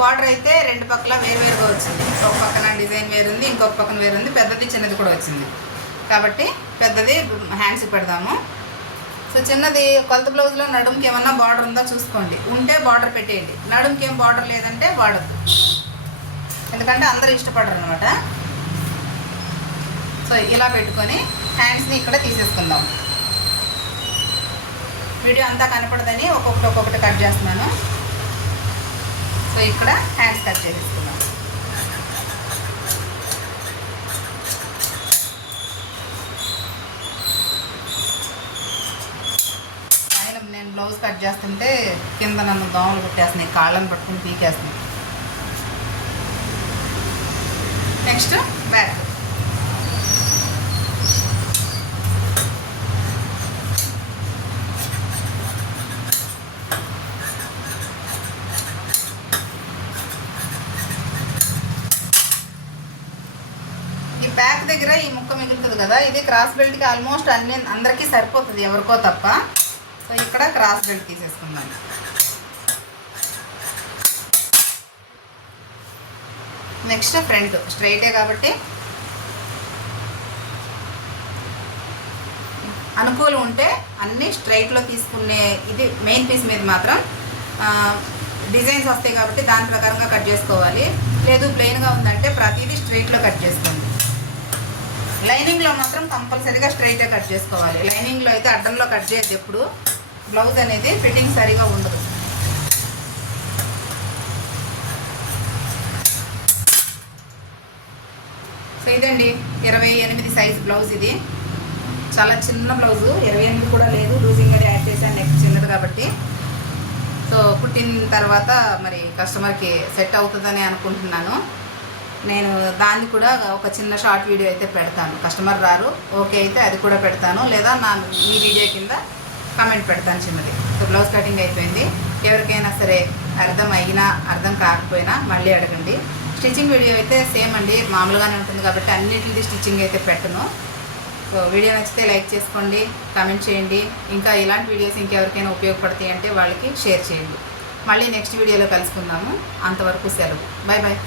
బార్డర్ అయితే 2 పక్కల వేరువేరుగా వచ్చింది. ఒక పక్కన డిజైన్ వేరుంది, ఇంకొక పక్కన వేరుంది, పెద్దది చిన్నది కూడా వచ్చింది. కాబట్టి పెద్దది హ్యాండ్స్కి పెడదాము. సో చిన్నది కొలత బ్లౌజ్లో నడుముకి ఏమన్నా బార్డర్ ఉందో చూసుకోండి, ఉంటే బార్డర్ పెట్టేయండి. నడుముకి ఏం బార్డర్ లేదంటే వాడద్దు, ఎందుకంటే అందరూ ఇష్టపడరు అనమాట. సో ఇలా పెట్టుకొని హ్యాండ్స్ని ఇక్కడ తీసేసుకుందాం. వీడియో అంతా కనపడదని ఒక్కొక్కటి కట్ చేస్తున్నాను. సో ఇక్కడ హ్యాండ్స్ కట్ చేసేసుకున్నాం. ఆయన నేను బ్లౌజ్ కట్ చేస్తుంటే కింద నన్ను దోమలు కుట్టేస్తున్నాయి, కాళ్ళని పట్టుకుని పీకేస్తున్నాయి. Next back. బ్యాక్ దగ్గర ఈ ముక్క మిగులుతుంది కదా, ఇది క్రాస్ బెల్ట్కి ఆల్మోస్ట్ అందరికీ సరిపోతుంది, ఎవరికో తప్ప. సో ఇక్కడ క్రాస్ బెల్ట్ తీసేసుకుందాం. నెక్స్ట్ ఫ్రంట్ స్ట్రైటే కాబట్టి అనుకూలం ఉంటే అన్నీ స్ట్రైట్లో తీసుకునే. ఇది మెయిన్ పీస్ మీద మాత్రం డిజైన్స్ వస్తాయి కాబట్టి దాని ప్రకారంగా కట్ చేసుకోవాలి. లేదు ప్లెయిన్గా ఉందంటే ప్రతిదీ స్ట్రైట్లో కట్ చేసుకోండి. లైనింగ్లో మాత్రం కంపల్సరీగా స్ట్రైటే కట్ చేసుకోవాలి. లైనింగ్లో అయితే అడ్డంలో కట్ చేయద్దు ఎప్పుడు, బ్లౌజ్ అనేది ఫిట్టింగ్ సరిగా ఉండదు. సో ఇదండి 28 సైజ్ బ్లౌజ్. ఇది చాలా చిన్న బ్లౌజు, 28 కూడా లేదు, లూజింగ్ అది యాడ్ చేశాను నెక్ చిన్నది కాబట్టి. సో కుట్టిన తర్వాత మరి కస్టమర్కి సెట్ అవుతుందని అనుకుంటున్నాను. నేను దాన్ని కూడా ఒక చిన్న షార్ట్ వీడియో అయితే పెడతాను. కస్టమర్ రారు ఓకే అయితే అది కూడా పెడతాను, లేదా ఈ వీడియో కింద కామెంట్ పెడతాను చిన్నది. సో బ్లౌజ్ కటింగ్ అయిపోయింది. ఎవరికైనా సరే అర్థం అయినా అర్థం కాకపోయినా మళ్ళీ అడగండి. స్టిచ్చింగ్ వీడియో అయితే సేమ్ అండి, మామూలుగానే ఉంటుంది కాబట్టి అన్నింటిది స్టిచ్చింగ్ అయితే పెట్టను. సో వీడియో నచ్చితే లైక్ చేసుకోండి, కామెంట్ చేయండి. ఇంకా ఇలాంటి వీడియోస్ ఇంకెవరికైనా ఉపయోగపడతాయి అంటే వాళ్ళకి షేర్ చేయండి. మళ్ళీ నెక్స్ట్ వీడియోలో కలుసుకుందాము. అంతవరకు సెలవు. Bye bye.